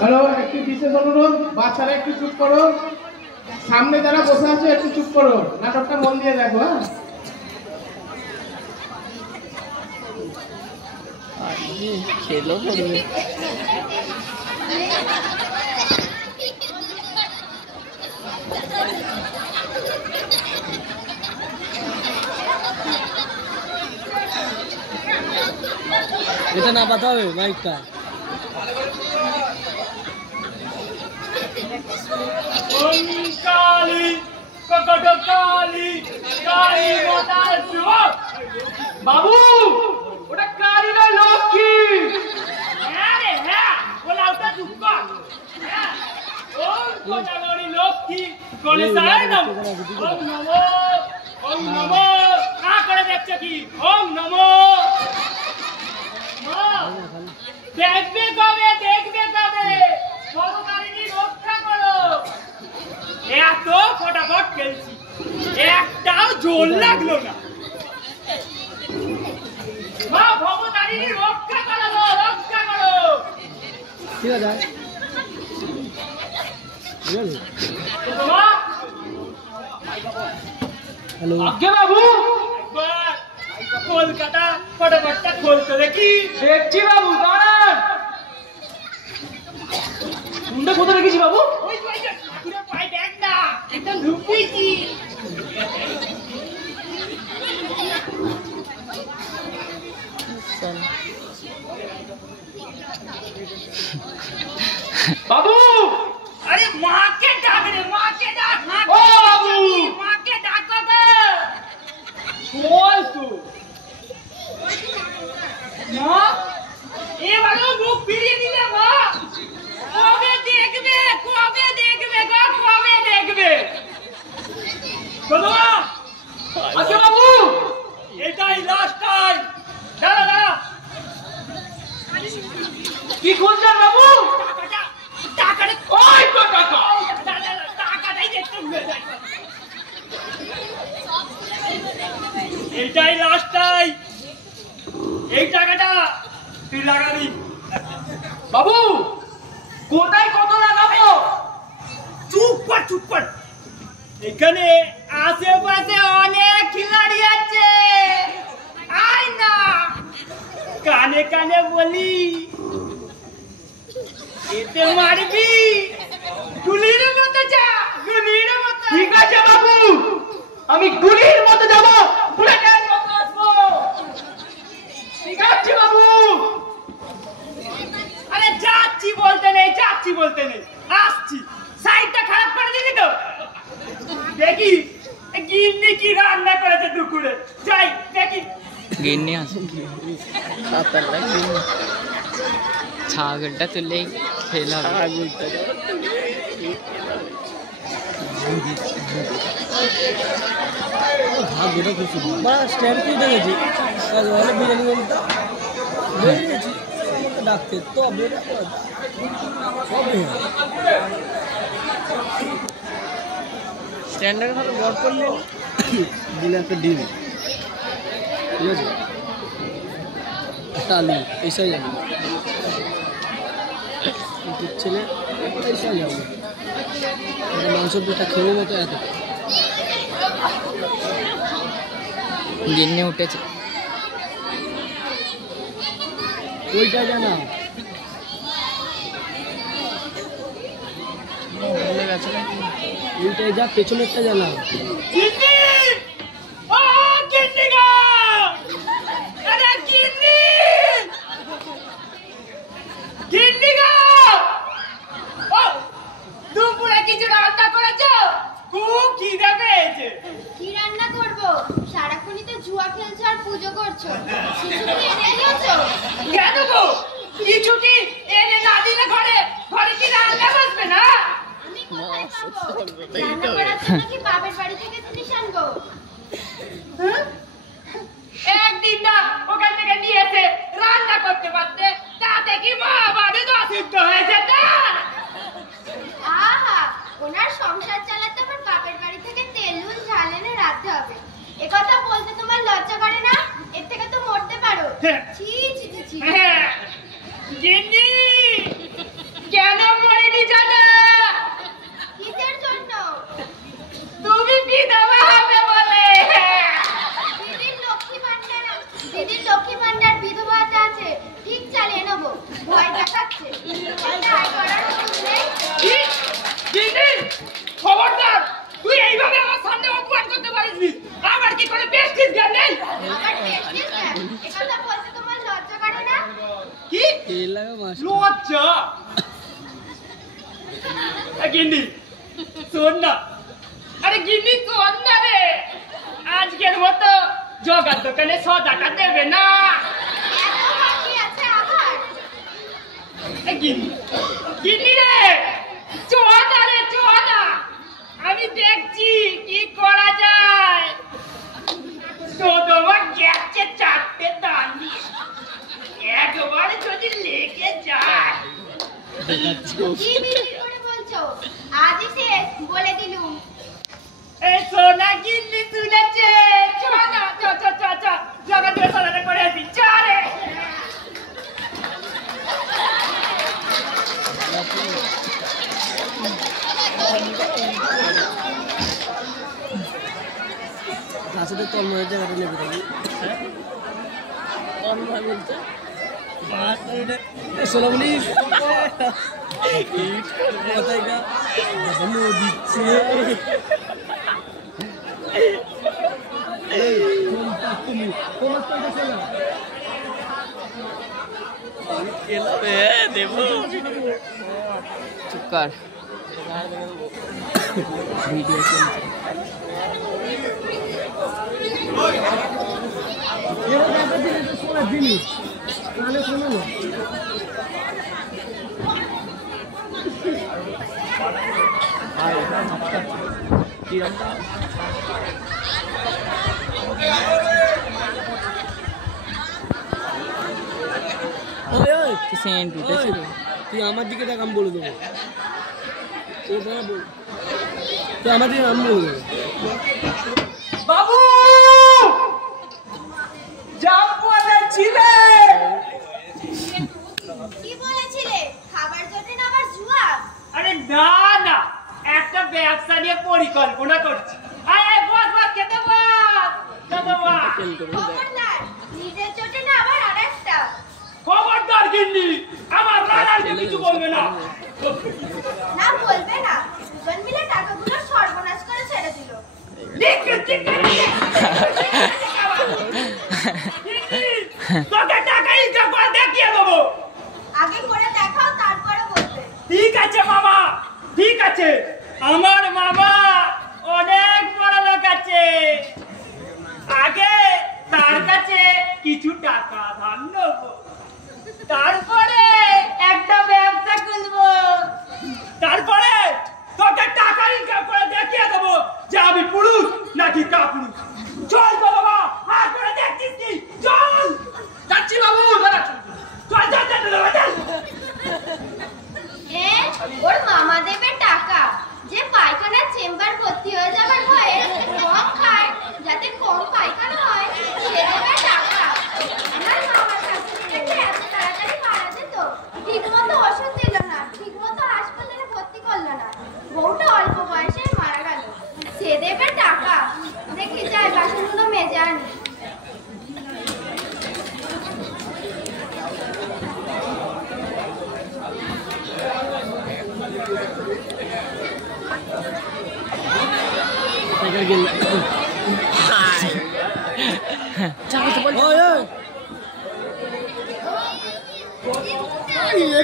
Hello, একটু বিশেষ অনুরোধ, বাচ্চারা একটু চুপ করো, সামনে যারা বসে আছে একটু চুপ করো, নাটকটা মন দিয়ে দেখো। হ্যাঁ, খেলো করবে। এটা না পাতা হবে বাইকটা। বাবু ওটা কালী না লক্ষ্মী? হ্যাঁ রে হ্যাঁ, ওলা ওটা চুপ কর। হ্যাঁ, ওম কোটাগরি লক্ষ্মী গণেশায় নমঃ। ওম নমো, ওম নমো। না করে দেখছো কি? ওম নমো। দেখবে কবে, দেখবে কবে? ভগবানী রক্ষা করো। এত ফটাফট খেলছি, একটাও জোর লাগলো না। মা ভগবানী রক্ষা করো, রক্ষা করো। ঠিক আছে হ্যালো আজ্ঞে বাবু। কলকাতা ফটাফটটা খোলতো দেখি। দেখছি বাবু, দাঁড়ান। মুন্ডা কোথায় রেখেছি বাবু? ওই তো, ওই যে, ঠাকুরের পায়ে দেখ না, একদম ঢুকিয়েছি। বাবু আরে মাকে ডাক রে, মাকে ডাক। ও বাবু, মাকে ডাকো গো। বল তো। মা, এবারে মুখ ফিরিয়ে দিলে মা। কবে দেখবে, কবে দেখবে গো, কবে দেখবে? চলো মা। আজ্ঞে বাবু। এটাই লাস্ট টাইম। দাঁড়া দাঁড়া। কি খুঁজছেন বাবু? টাকাটা ওই তো টাকা। টাকাটাই দেখতে ভুলে যাই। এটাই লাস্ট টাইম। এই টাকাটা তুই লাগাবি। বাবু কোথায় কত লাগাবো? চুপ কর, চুপ কর। এখানে আশেপাশে অনেক খিলাড়ি আছে, আয় না। কানে কানে বলি, এতে মারবি, গুলির মতো যা, গুলির মতো। ঠিক আছে বাবু, আমি গুলির মতো যাবো, বুলেটের মতো আসবো। ঠিক আছে বাবু। আরে যাচ্ছি বলতে নেই, যাচ্ছি বলতে নেই, আসছি। সাইডটা খারাপ করে দিবি তো। দেখি গিন্নি কি রান্না করেছে দুপুরে, যাই দেখি। গিন্নি আছে সাতারটা গিন্নি ছাগলটা তুলে খেলা ছাগলটা ভাগ্যটা খুব সুন্দর বা স্ট্যান্ড করে দেখেছি বিরিয়ানি বেরিয়েছি ডাকতে তবে সব স্ট্যান্ডার্ড ভালো গড় করলে দিলে একটা ডিম ঠিক আছে একটা আলু এইসব যাবে ছেলে এইসব যাবে মাংস পিঠা খেয়ে মতো এত গিন্নি উঠেছে ওইটা জানা ওইটাই যা পেছনেরটা জানা গিন্নি, ও গিন্নি গো, আরে গিন্নি, গিন্নি গো, ও দুপুরে কিছু রান্না করেছো? খুব খিদে পেয়েছে। কি রান্না করবো? সারাক্ষণই তো জুয়া খেলছো আর পুজো করছো। খিচুড়ি এনে দিয়েছো? কেন গো, কিছু কি এনে না দিলে ঘরে ঘরে কি রান্না বসবে না? আমি কোথায় পাবো? রান্না করার জন্য কি বাপের বাড়ি থেকে জিনিস আনবো? একদিন না ওখান থেকে নিয়েছে রান্না করতে পারতে, তাতে কি মা বাড়ি অসুস্থ হয়ে যেত? আহা, ওনার সংসার চালাতে আমার বাপের বাড়ি থেকে তেল নুন ঝাল এনে রাখতে হবে। একথা বলতে তোমার লজ্জা করে না? এর থেকে তো মোটা গিন্নি শোন না, আরে গিন্নি শোন না রে, আজকের মতো জগার দোকানে 100 টাকা দেবে না? গিন্নি রে, চ না, আমি দেখছি কি করা যায়। তো তোমার গেছে 4টে দানি, একবার যদি লেগে যায়। কি বিড়বিড় করে বলছো? আজই শেষ বলে দিলুম। এই সোনা গিন্নি শুনেছে, চ না, চ জগৎ দিয়ে সালাটা করে আসি, চ রে। গাছেদের তন্ময়ের জায়গাটা নেবে থাকি তন্ময় বলতে সোনামণি দিচ্ছে চুকার ভিডিও চলছে জিনিস তাহলে শোনো না তুই আমার দিকে দেখ আমি বলে দেবো তুই আমার দিকে আমি বলে দেবো বাবু যা বলেছিলে। কি বলেছিলে? খাবার জন্য না আবার জুয়া? আরে না, একটা ব্যবসা নিয়ে পরিকল্পনা করছি। আয় বস খেতে বস। খবরদার, নিজের চোটে না আবার আরেকটা। খবরদার গিন্নি, আমার রানারকে কিছু বলবে না। না বলবে না, দুজন মিলে টাকাগুলো সর্বনাশ করে ছেড়ে দিল। তোকে টাকা ইনকাম করে দেখিয়ে দেবো। আগে করে দেখাও, তারপরে বলবে। ঠিক আছে মামা, ঠিক আছে। আমার মামা অনেক বড় লোক আছে, আগে তার কাছে কিছু টাকা ধার নেবো, তারপরে একটা ব্যবসা খুলবো, তারপরে তোকে টাকা ইনকাম করে দেখিয়ে দেবো যে আমি পুরুষ নাকি কাপুরুষ। চল বাবা, হাত করে দেখছিস কি? চল যাচ্ছি বাবু, চল চল চল চল। ওর মামা দেবে টাকা, যে পায়খানার চেম্বার ভর্তি হয়ে যাবার ভয়ে কম খায় যাতে কম পায়খানা হয়, সে দেবে টাকা। আমার মামার কাছে থেকে এত তাড়াতাড়ি মারা যেত, ঠিক মতো ওষুধ দিল না, ঠিক মতো হাসপাতালে ভর্তি করলো না, বউটা অল্প বয়সে মারা গেল, সে দেবে টাকা। দেখি যাই বাসনগুলো মেজে আনি।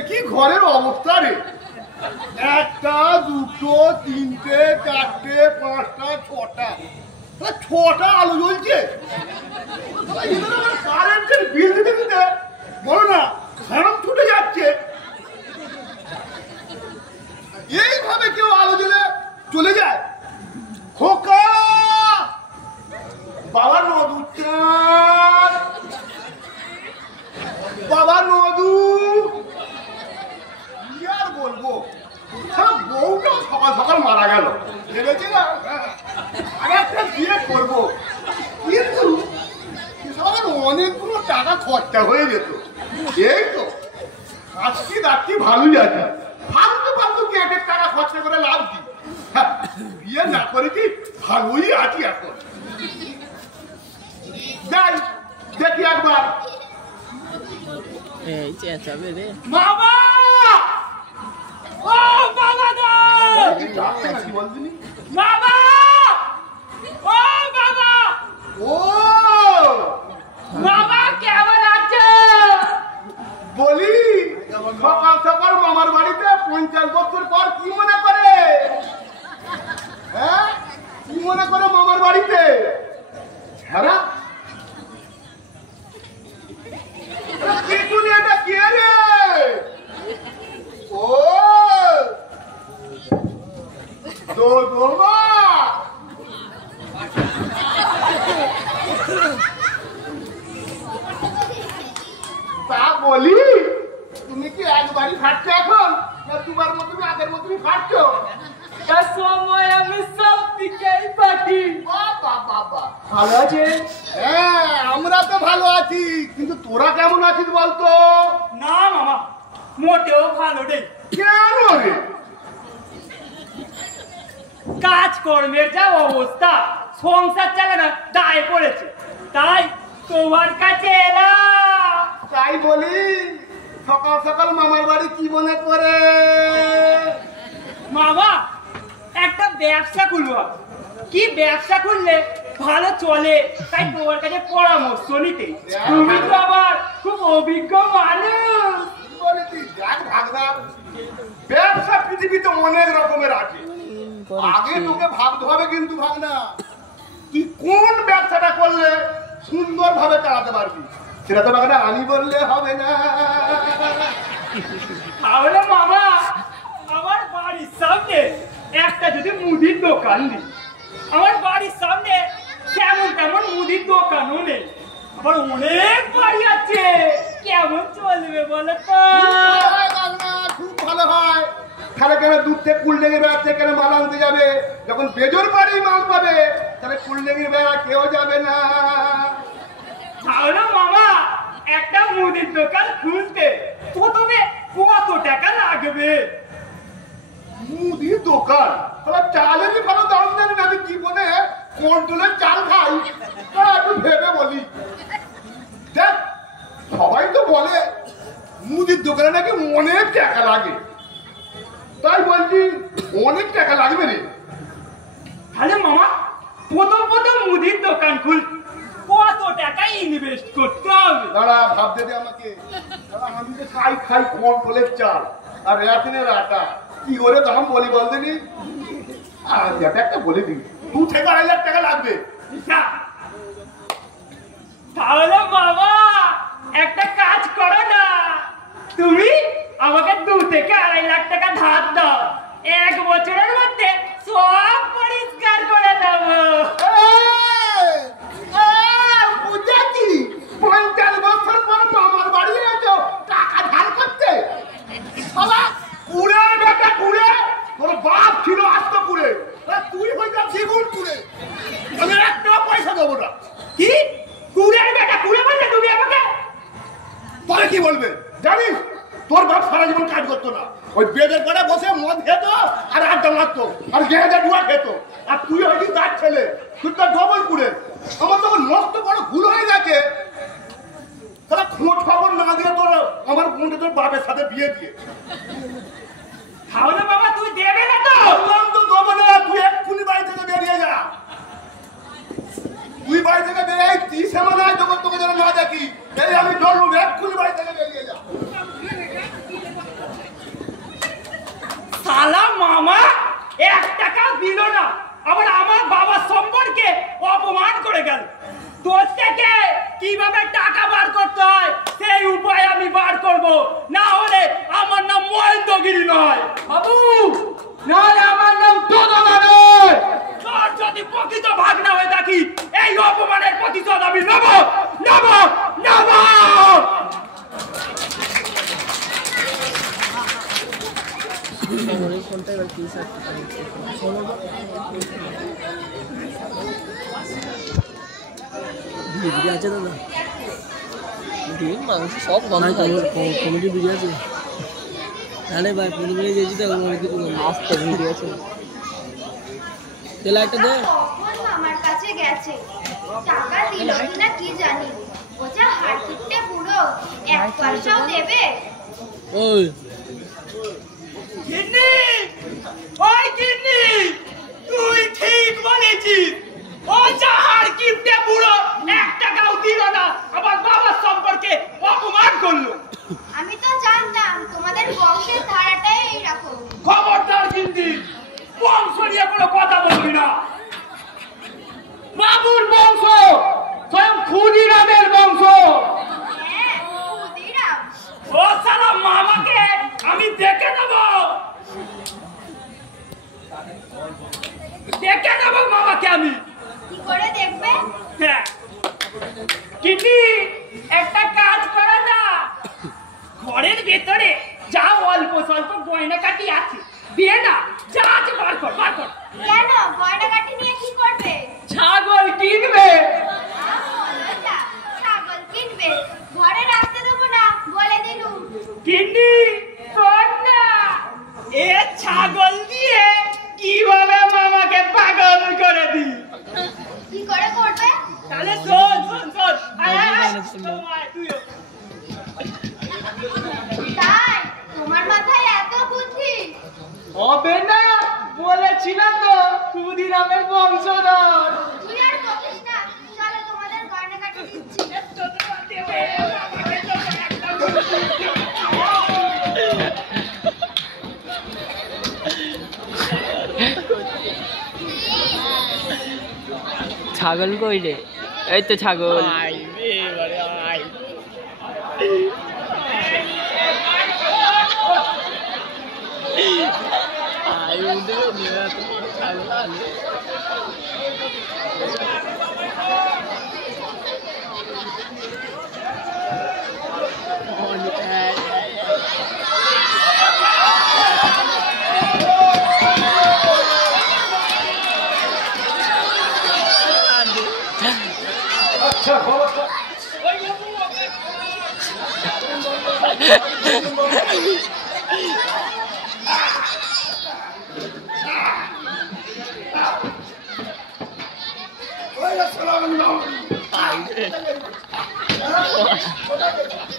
কি ঘরের অবস্থা রে? 1টা 2টো 3টে 4টে 5টা 6টা আলো জ্বলছে। কারেন্টের বিল দিতে দিতে বলো না খারাপ ছুটে যাচ্ছে। এইভাবে কেউ আলো জ্বলে চলে যায়? খোকা বাবা নদু চাঁদ, বাবা নদু, কি আর বলবো, বউটা সকাল সকাল মারা গেল। ভেবেছিলাম আর একটা বিয়ে করবো, কিন্তু সবার অনেকগুলো টাকা খরচা হয়ে যেত। এই তো আজকে রাত্রি ভালোই আছে, ফালতু গ্যাটের টাকা খরচা করে লাভ কি? বিয়ে না করেছি, ভালোই আছি এখন। যাই দেখি একবার। এই চেঁচাবে রে মামা, ও বাবা দা, মামা, ও বাবা, ও মামা কেমন আছো? বলি সকাল সকাল মামার বাড়িতে 50 বছর পর কি মনে করে? মনে করে মামার বাড়িতে? হ্যাঁ পিটুনি, এটা কে রে? ও দোদমা, তা বলি তুমি কি একবারই খাচ্ছ এখন, না তোমার মতনই আগের মতনই খাচ্ছ? সময় আমি সব দিকেই পাঠি। বাবা বাবা, ভালো আছে? হ্যাঁ আমরা তো ভালো আছি, কিন্তু তোরা কেমন আছিস বলতো? না মামা, মোটেও ভালো নেই। কেন রে? কাজকর্মের যা অবস্থা, সংসার চালানো দায় পড়েছে, তাই তোমার কাছে এলাম। তাই বলি সকাল সকাল মামার বাড়ি কি মনে করে? মামা, একটা ব্যবসা খুলবো, কি ব্যবসা খুললে ভালো চলে, তাই তোমার কাছে পরামর্শ নিতে। তুমি তো আবার খুব অভিজ্ঞ মানুষ। বলেছি দেখ ভাগনা, ব্যবসা পৃথিবীতে অনেক রকমের আছে, আগে তোকে ভাবতে হবে কিন্তু ভাগনা, তুই কোন ব্যবসাটা করলে সুন্দর ভাবে চালাতে পারবি, সেটা তো ভাগনা আমি বললে হবে না। তাহলে মামা, আমার বাড়ির সামনে একটা যদি মুদির দোকান দিই। আমার বাড়ির সামনে কেমন তেমন মুদির দোকানও নেই, আবার অনেক বাড়ি আছে, কেমন চলবে বলো তো? খুব ভালো হয়, তাহলে কেন দূর থেকে কুলডেঙ্গি বেড়া থেকে কেন মাল আনতে যাবে, যখন বেজোর বাড়ি মাল পাবে তাহলে কুলডেঙ্গি বেড়া কেউ যাবে না। তাহলে মামা, একটা মুদির দোকান খুলতে প্রথমে কত টাকা লাগবে? মুদির দোকান, তাহলে চালেরই ভালো দাম জানি না, আমি জীবনে কন্ট্রোলের চাল খাই, তা একটু ভেবে বলি। দেখ সবাই তো বলে মুদির দোকানে নাকি অনেক টাকা লাগে, তাই বলছি অনেক টাকা লাগবে রে। তাহলে মামা, প্রথম মুদির দোকান খুল কত টাকা ইনভেস্ট করতে হবে? দাঁড়া ভাবতে দে আমাকে, আমি তো খাই কন্ট্রোলের চাল আর রেশনের আটা, কি করে দাম বলি বল দিনি? আর একটা বলে দিই, 2 থেকে 2.5 লাখ টাকা লাগবে। তাহলে বাবা একটা কাজ করো না, তুমি আমাকে 2 থেকে 2.5 লাখ টাকা ধার দাও, 1 বছরের মধ্যে সব পরিষ্কার করে দেবো। বুঝেছি, 50 বছর পর মামার বাড়ি এসো টাকা ধার করতে। শালা কুড়ের বেটা কুড়ে, তোর বাপ ছিল আস্ত কুড়ে, তুই হয়ে যা দ্বিগুণ কুড়ে, আমি একটা পয়সা দেবো না। কি কুড়ের বেটা কুড়ে বললে তুমি আমাকে? পরে কি বলবে জানিস, তোর বাপ সারা জীবন কাজ করতো না, ওই বেদের পরে বসে মদ খেত আর আড্ডা মারতো আর গেঁজা ডুয়া খেত, আর তুই হয়তো তার ছেলে, তুই তো ডবল কুড়ে। আমার তখন নষ্ট বড় ভুল হয়ে গেছে, তাহলে খোঁজ খবর না দিয়ে তোর আমার বোনকে তোর বাপের সাথে বিয়ে দিয়ে। তাহলে বাবা তুই দেবে না তো? বললাম তো দেবো না, তুই এক্ষুনি বাড়ি থেকে বেরিয়ে যা, তুই বাড়ি থেকে বেরিয়ে 30 মনে হয় তোকে যেন না দেখি, এই আমি চলবো, এক্ষুনি বাড়ি থেকে বেরিয়ে যা। শালা মামা 1 টাকাও দিল না, আবার আমার বাবার সম্পর্কে অপমান করে গেল। তোর থেকে কিভাবে টাকা বার করতে হয় সেই উপায় আমি বার করব, না হলে আমার নাম মহেন্দ্রগিরি নয় বাবু, নয় আমার নাম দোদনা নয়। তোর যদি প্রকৃত ভাগনা হয়ে থাকি, এই অপমানের প্রতিশোধ আমি নেব। ফোনটা এবার কি স্যার ভিডিও আছে দাদা, ডিম মাংস সব কমেডি ভিডিও আছে। আরে ভাই পুরো মিলে যেছি তো অনেক কিছু আসতে ভিডিও আছে, তেল একটা দে। কখন মামার কাছে গেছে, টাকা দিল কিনা কি জানি, ও যা হাড় কিপটে পুরো, 1 পয়সাও দেবে? ওই গিন্নি, ওই গিন্নি, তুই ঠিক বলেছিস, ও যাহার কিপটে বুড়ো 1 টাকাও দিল না, আবার বাবার সম্পর্কে অপমান করলো। আমি তো জানতাম তোমাদের বংশের ধারাটাই এইরকম। খবরদার গিন্নি, বংশ নিয়ে কোনো কথা বলবি না। বাবুর বংশ, স্বয়ং ক্ষুদিরামের বংশ। হ্যাঁ, ক্ষুদিরাম। ও সারা মামাকে আমি দেখে নেব, দেখে নেব মামাকে আমি। কি করে দেখবে? হ্যাঁ, কিন্তু একটা কাজ করে না, ঘরের ভেতরে যা অল্প স্বল্প গয়নাকাটি আছে দিয়ে না, যা আছে বার কর, বার কর। কেন গয়নাগাটি নিয়ে কি করবে? ছাগল কিনবে। ছাগল কিনবে, ঘরে রাখতে দেবো না বলে দিলুম। কিন্তু শোন না, এ ছাগল দিয়ে কিভাবে মামাকে পাগল করে দিই। কি করে করবে? তাহলে শোন শোন শোন, আয়, আয়, আয়, তোমায়, তুইও। তাই তোমার মাথায় এত বুদ্ধি? হবে না, বলেছিলাম তো ক্ষুদিরামের বংশধর। তুই আর বকিস না, চলো তোমাদের গয়নাগাটি দিচ্ছি। ছাগল কই রে? এই তো ছাগল।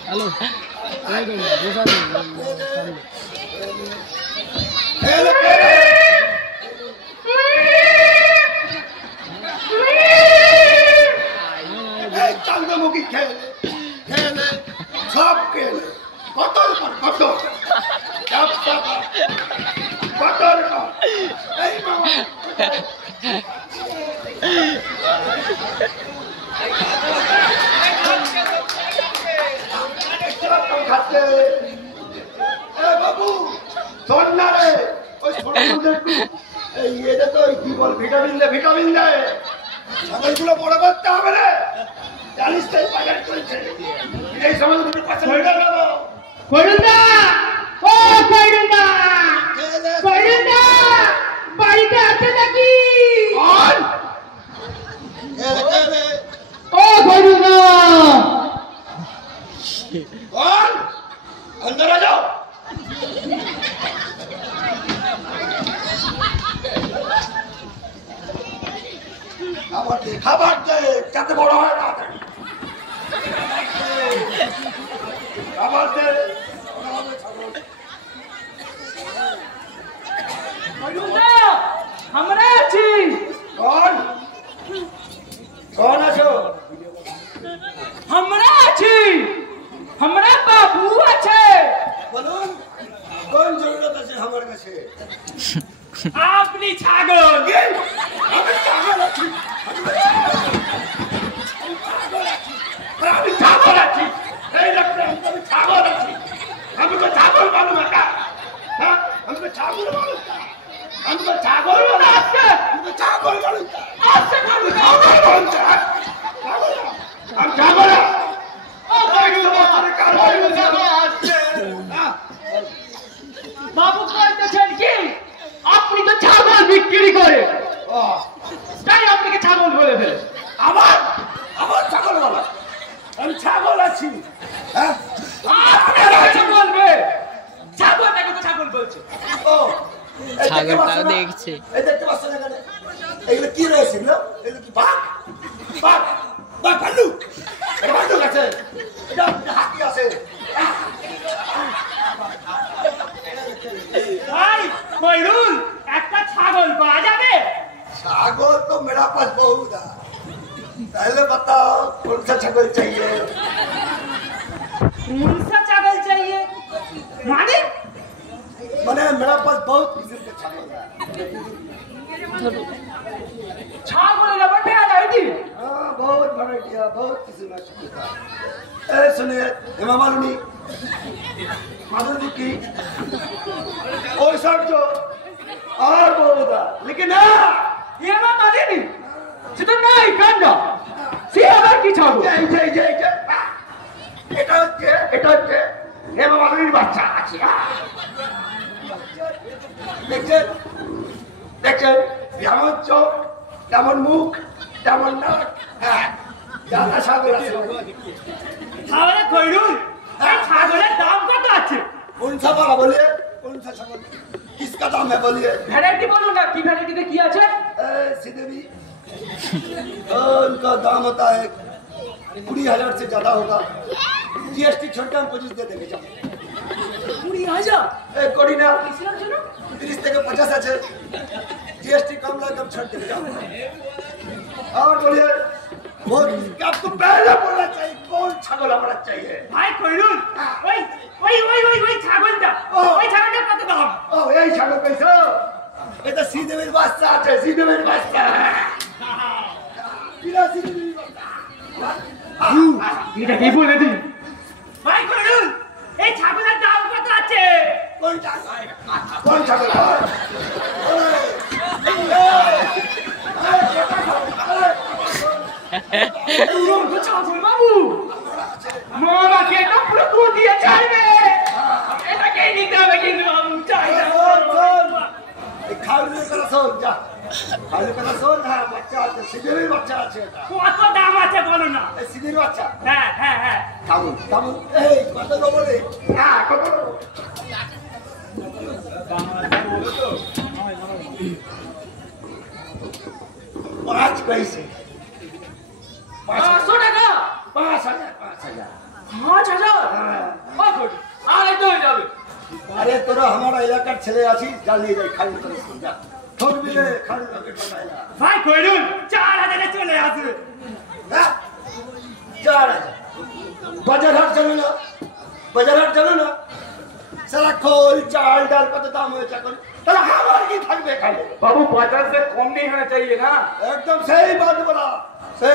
হ্যালো, চালদামুখী খেলে খেলে সব খেলে কতর পর কতর কতর এই মামা খাচ্ছে। এ বাবু শোন না রে, ওই ছোট এই এতে তো কি বল ভিটামিন দেয়, ছাগলগুলো বড় করতে হবে রে, জানিস তো বাজার চলছে, এই সময় দুটো পাশে হয়ে গেল। করুণা, ও করুণা, করুণা, বাড়িতে আছে নাকি? ও করুণা, अंदर आ जाओ। খাবার দে যাতে বড় হয় না, খাবার দে। করুণা, আমরা আছি। কौन আছো? আমরা আছি, আমরা বাবু আছে। বলুন কোন জরুরত আছে আমার কাছে? আপনি ছাগল। আমি ছাগল আছি, আমি ছাগল আছি, এই লোকটা আমি ছাগল আছি, আমি তো ছাগল মানুষ একটা, হ্যাঁ আমি তো ছাগল মানুষ, আমি তো ছাগল মানুষ, আমি তো ছাগল মানুষ, আমি ছাগল। বাবু কইতেছেন কি আপনি তো ছাগল বিক্রি করে, তাই আপনাকে ছাগল বলে ফেলে। আমার ছাগল বলা, আমি ছাগল আছি, হ্যাঁ আপনাকে বলবে ছাগলটাকে তো ছাগল বলছে। ও ছাগলটাও দেখছে। এই দেখতে পাচ্ছ না এখানে এগুলো কি রয়েছে? এগুলো কি বাঘ? বাঘ বাঘ ভাল্লুক, এটা ভাল্লুক আছে, এটা হাতি আছে। ভাই কইরুল, একটা ছাগল পাওয়া যাবে? ছাগল তো मेरा पास बहुत है, पहले बताओ कौन सा ছাগল चाहिए? कौन सा ছাগल चाहिए? মানে मेरा पास बहुत किस्म के ছাগল है। ছাগলের আবার বেয়া যায় बेटिया बहुत किसी में शिकता ए सुनिए हेमा मालिनी माधुरी की और सब जो और बोलता लेकिन ना হেমা মালিনী সেটা নাই কাণ্ড সে আবার কি ছাড়ো এটা হচ্ছে হেমা মালিনীর বাচ্চা আছে দেখছেন যেমন চোখ তেমন মুখ তেমন নাক হ্যাঁ জানা সাগর আছে তাহলে কইরুল এই ছাগলের দাম কত আছে कौन सा वाला बोलिए कौन सा छगल किसका दाम है बोलिए ভ্যারাইটি বলুন ना কি ভ্যারাইটিতে কি আছে सीधे भी उनका दाम होता है 20,000 से ज्यादा होगा जीएसटी छोड़कर हम 25 दे देंगे जाओ 20,000 कोड़ी ना কিসের জন্য 30 থেকে 50 আছে जीएसटी कम लगा छोड़ देंगे जाओ और बोलिए वो आपको पहले बोलना चाहिए कौन छगल हमारा चाहिए ভাই কইরুল ওই ছাগলটা ওই ছাগলটা কত দাম ओ यही छगल कैसे ये तो सीधे मेरी बात है सीधे मेरी बात बिना सीधे मेरी बात এটা কি বলে দিন ভাই কইরুল এই ছাগলের দাম কত আছে कौन छगल ছাগল বাবু মামাকে এটা পুরো দুধ দিয়ে ছাড়বে এটাকে নিতে হবে কিন্তু বাবু চাই না खाली करा सोन जा खाली करा सोन हाँ बच्चा আছে सीधे मेरी बच्चा আছে কত দাম আছে বলো না सीधे बच्चा হ্যাঁ থামুন এই কত দেবো বলে হ্যাঁ কত দেবো पाँच पैसे 500 টাকা 5,000 5,000 আর একটু হয়ে যাবে अरे तोरा हमारा इलाका छले आছি जल्दी जाई खाली कर जा ठोक मिले खाली लगे बनाया ভাই কইরুল 4,000 এ চলে আসবে हां जा बाजार हाट चलो ना सारा खोल चाल डाल कत दाम है चकन তাহলে আমার কি থাকবে খালি बाबू 50 से कम नहीं होना चाहिए ना एकदम सही बात बोला 5,000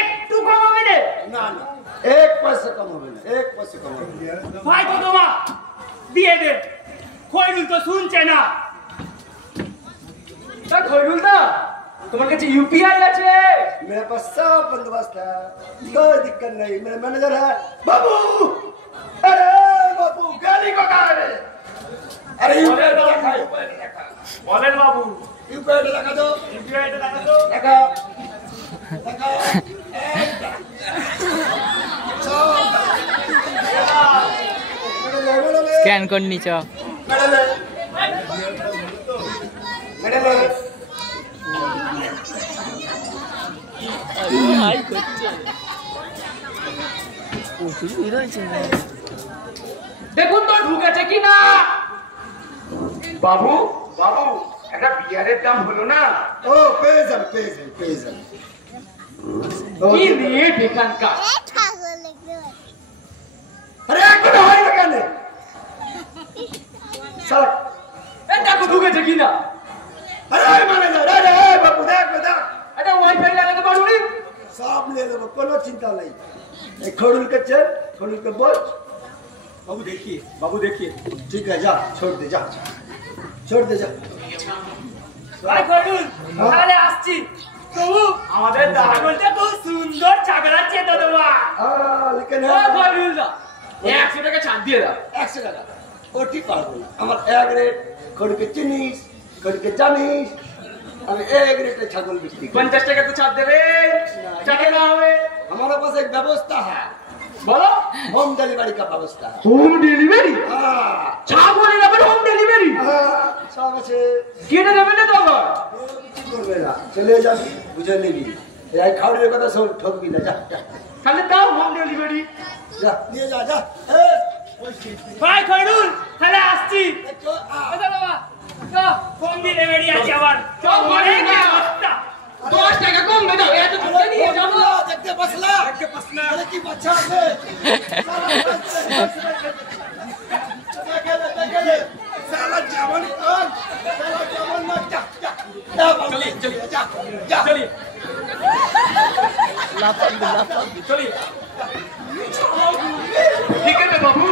একটু কম হবে না ना एक पैसे कम হবে না एक पैसे कम হবে ভাই তো তোমা দিয়ে দে কইরুল তো শুনছে না তা কইরুল দা তোমার কাছে ইউপিআই আছে मेरे पास सब बंदोबस्त है कोई दिक्कत नहीं मेरा मैनेजर है बाबू अरे बाबू गाड़ी को कहा है अरे यूपीआई लगा বলেন বাবু यूपीआई लगा दो ইউপিআই টা লাগা তো लगा স্ক্যান করে নিচ দেখুন তো ঢুকেছে কিনা বাবু একটা বিয়ারের দাম হলো না ओ पेजल কি নিয়ে বেকানকা अरे एक तो हाई लगाने सर এই দেখো ঢুকেছে কিনা अरे मैनेजर अरे बाबू देख এটা ওয়াইফাই লাগাতে পারুনি सब ले लो कोनो चिंता नहीं एक खोड़ुल के चल खोड़ुल के बोल বাবু देखिए ठीक है जा छोड़ दे जा ভাই কইরুল তাহলে আসছি তবু আমাদের ছাগলটা খুব সুন্দর ছাগল আছে তো তোমা लेकिन ও কইরুল দা 100 টাকা ছাড় দিয়ে দাও 100 টাকা ওটি পারবো না আমার এক রেট খড়কে চিনিস খড়কে জানিস আমি এক রেটে ছাগল বিক্রি করি 50 টাকা তো ছাড় দেবে টাকা না হবে हमारे पास एक व्यवस्था है বলো होम डिलीवरी का व्यवस्था है হোম ডেলিভারি हाँ ছাগলের আবার হোম ডেলিভারি सब আছে কেটে দেবে না তো আবার কিছু করবে না চলে যাবি বুঝে নিবি এই খাওয়ার কথা সব ঠকবি না যা তাহলে দাও হোম ডেলিভারি যা নিয়ে যা ভাই কইরুল তাহলে আসছি দেখো আচ্ছা বাবা তো হোম ডেলিভারি আছে আবার তো অনেক অবস্থা 10 টাকা কম দাও এত দুধ নিয়ে যাবো দেখতে পাসলা আরে কি বাচ্চা আছে সালা জামান কর সালা জামান না যা চলি যা চলি ঠিক আছে বাবু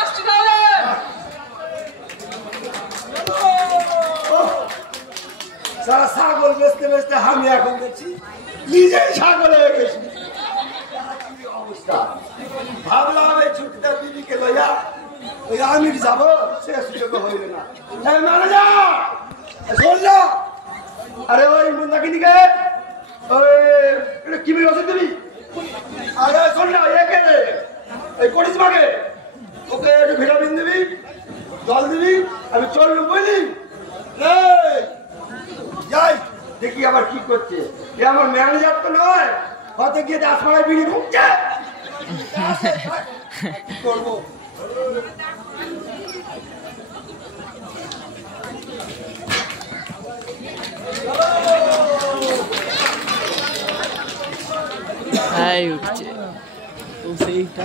আসছি তাহলে। সারা ছাগল বেচতে বেচতে আমি এখন দেখছি নিজেই ছাগল হয়ে গেছি। কি অবস্থা! ভাবলাম এই ছুটিটা দিদিকে লইয়া ওই আমি যাবো, সে সুযোগ হইল না। শোনলা, আরে ওই মন্দাকিনীকে ওই কি বলি ওষুধ দিবি? আরে শোন না, একে এই করিসমাকে ওকে একটু ভিটামিন দিবি, জল দিবি, আমি চলবো বুঝলি? যাই দেখি আবার কি করছে। এ আমার ম্যানেজার তো নয়, হয়তো গিয়ে 10 মারায় বিড়ি ঘুমছে। করবো উঠছে ও সেইটা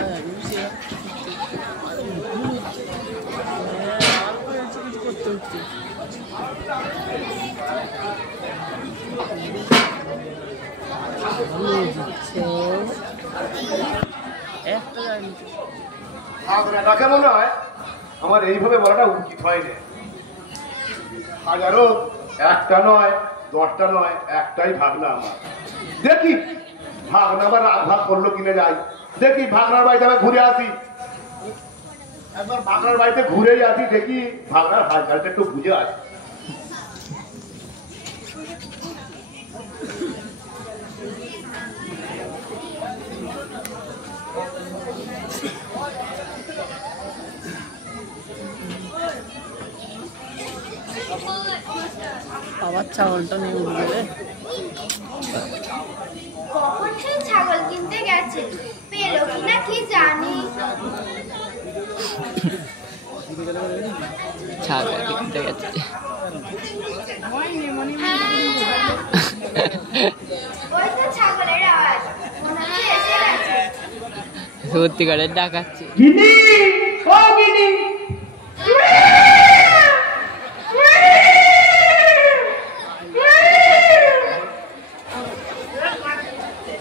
করতে উঠছে আপনাকে মনে হয় আমার এইভাবে বলাটা উচিত হয়নি। হাজারো একটা নয়, 10টা নয়, একটাই ভাগনা আমার। দেখি ভাগনা আবার ভাগ করলো কিনে যাই, দেখি ভাগনার বাড়িতে আমি ঘুরে আসি, একবার ভাগনার বাড়িতে ঘুরেই আসি, দেখি ভাগনার হালচালটা একটু বুঝে আসি। আবার ছাগলটা নিয়ে উঠে গেলে কখন সেই ছাগল কিনতে গেছে, পেলো কিনা কি জানি। ছাগল কিনতে গেছে ওই তো ছাগলের আওয়াজ, মনে হচ্ছে এসে গেছে। সত্যিকারের ডাকাচ্ছে। গিনি ও গিনি,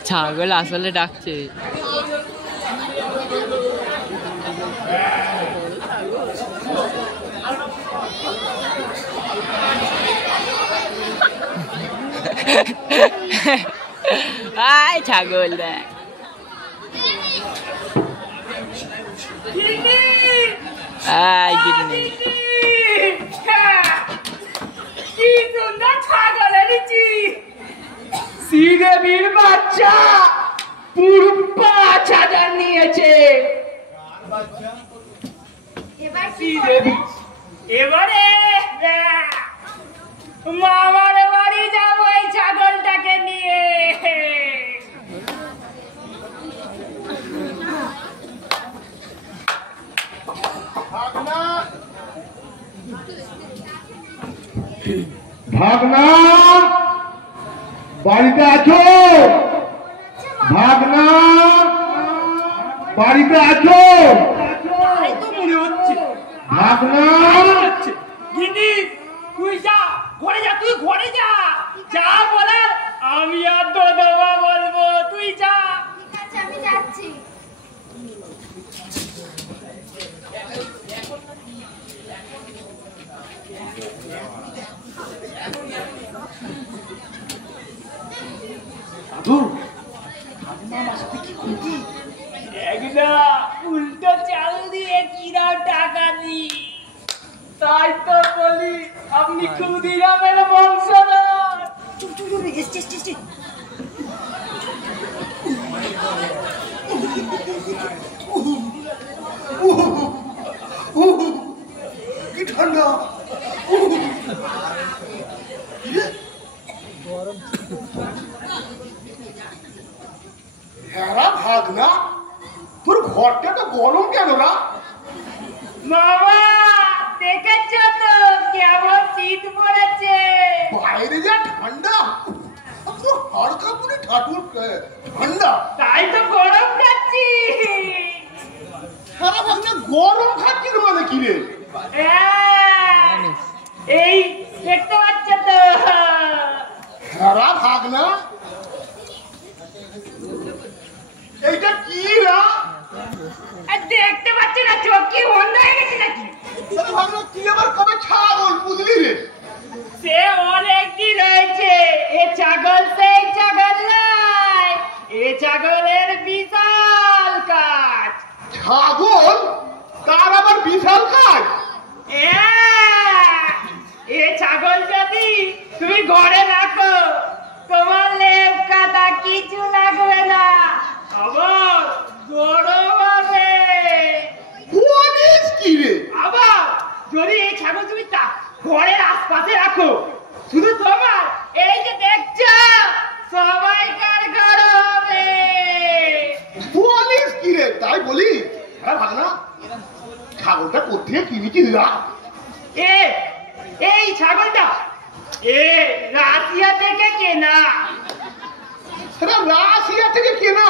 ছাগল আসলে ডাকছে। আয় ছাগল দেখ, আয় গিন্নি। কি সুন্দর ছাগল এনেছি, শ্রীদেবীর বাচ্চা পুরো 5,000 নিয়েছে। এবার কি শ্রীদেবী এবারে মামার বাড়ি যাবো এই ছাগলটাকে নিয়ে। ভাগনা বাড়িতে আছো? ভাগনা বাড়িতে আছো? তাই তো মনে হচ্ছে। ভাগনা গিন্নি তুই যা ঘরে যা, তুই ঘরে যা, যা বলার আমি আর দোদমা বলবো, তুই যা। ঠিক আছে, আমি যাচ্ছি। একটা উল্টো চাল দিয়ে কিনা টাকা দি, তাই তো বলি আপনি ক্ষুদিরামের বংশধর। কি ঠান্ডা! হ্যাঁ ভাগনা, তোর ঘরটা তো গরম কেন না? বাবা দেখেছ তো কেমন শীত পড়েছে, বাইরে যা ঠান্ডা, পুরো হাড় কাঁপুনি ঠান্ডা। তাই তো গরম খাচ্ছি। সারা ভাগনা গরম খাচ্ছিস মানে কি রে? এই দেখতে পাচ্ছ তো, সারা ভাগনা কি রা দেখতে পাচ্ছি না, চোখ কি বন্ধ হয়ে গেছে নাকি? ভাবলো কি আবার কবে ছাগল বুঝলি রে? সে অনেক দিন হয়েছে। এ ছাগল সেই ছাগল নয়, এ ছাগলের বিশাল কাজ। ছাগল তার আবার বিশাল কাজ? এ ছাগল যদি তুমি ঘরে রাখো, তোমার লেপ কাটা কিছু লাগবে না, আবার গরম হবে। বলিস কি রে? আবার যদি এই ছাগল তুমি ঘরের আশপাশে রাখো, শুধু তোমার এই যে দেখছো সবাইকার গরম হবে। বলিস কি রে? তাই বলি? হ্যাঁ ভাগনা, ছাগলটা কোথায় কিনেছিস রা? এই ছাগলটা রাশিয়া থেকে কেনা। সেটা রাশিয়া থেকে কেনা?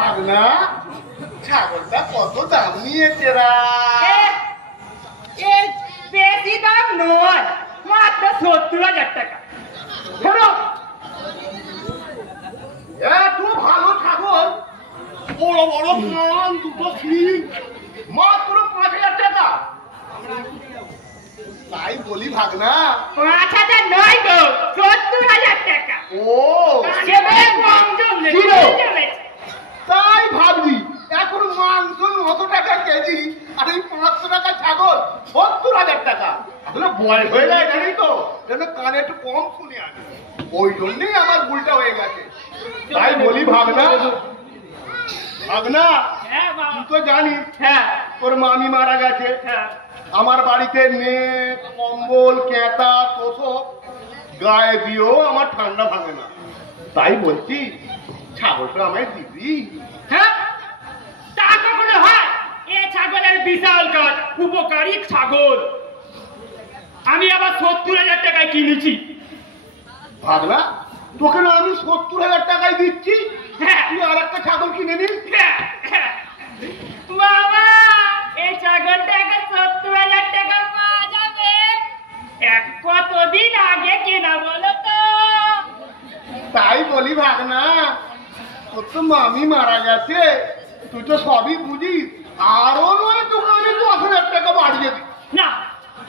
ভাগনা, ছাগলটা কত দাম নিয়েছে রা? বেশি দাম নয়, মাত্র 70,000 টাকা। এত ভালো ছাগল, বড় বড় কান, দুটো শিং, মাত্র 5,000 টাকা? তাই বলি ভাগনা। 5,000 নয় গো, 70,000 টাকা। ও কম জমলে তাই ভাবলি এখন মাংস 900 টাকা কেজি, আর এই 500 টাকা ছাগল 70,000 টাকা। আসলে বয়স হয়ে যায় জানি তো, যেন কানে একটু কম শুনে আসে, ওই জন্যই আমার ভুলটা হয়ে গেছে। তাই বলি ভাগনা, ভাগনা হ্যাঁ তুই তো জানিস হ্যাঁ তোর মামি মারা গেছে। হ্যাঁ আমার বাড়িতে নেট, কম্বল, কেতা, তোষক গায়ে দিয়েও আমার ঠান্ডা ভাঙে না। তাই বলছি ছাগলটা আমায় দিবি? হ্যাঁ, তা কখনো হয়? এ ছাগলের বিশাল কাজ, উপকারী ছাগল। আমি আবার 70,000 টাকায় কিনেছি। ভাগনা, তোকে না আমি 70,000 টাকায় দিচ্ছি, হ্যাঁ তুই আর একটা ছাগল কিনে নিস। বাবা, এই ছাগলটাকে 70,000 টাকা পাওয়া যাবে? কতদিন আগে কেনা বলো তো? তাই বলি ভাগনা, তোর তো মামি মারা গেছে, তুই তো সবই বুঝিস, আরো নয় তোকে আমি 10,000 টাকা বাড়িয়ে দিই। না,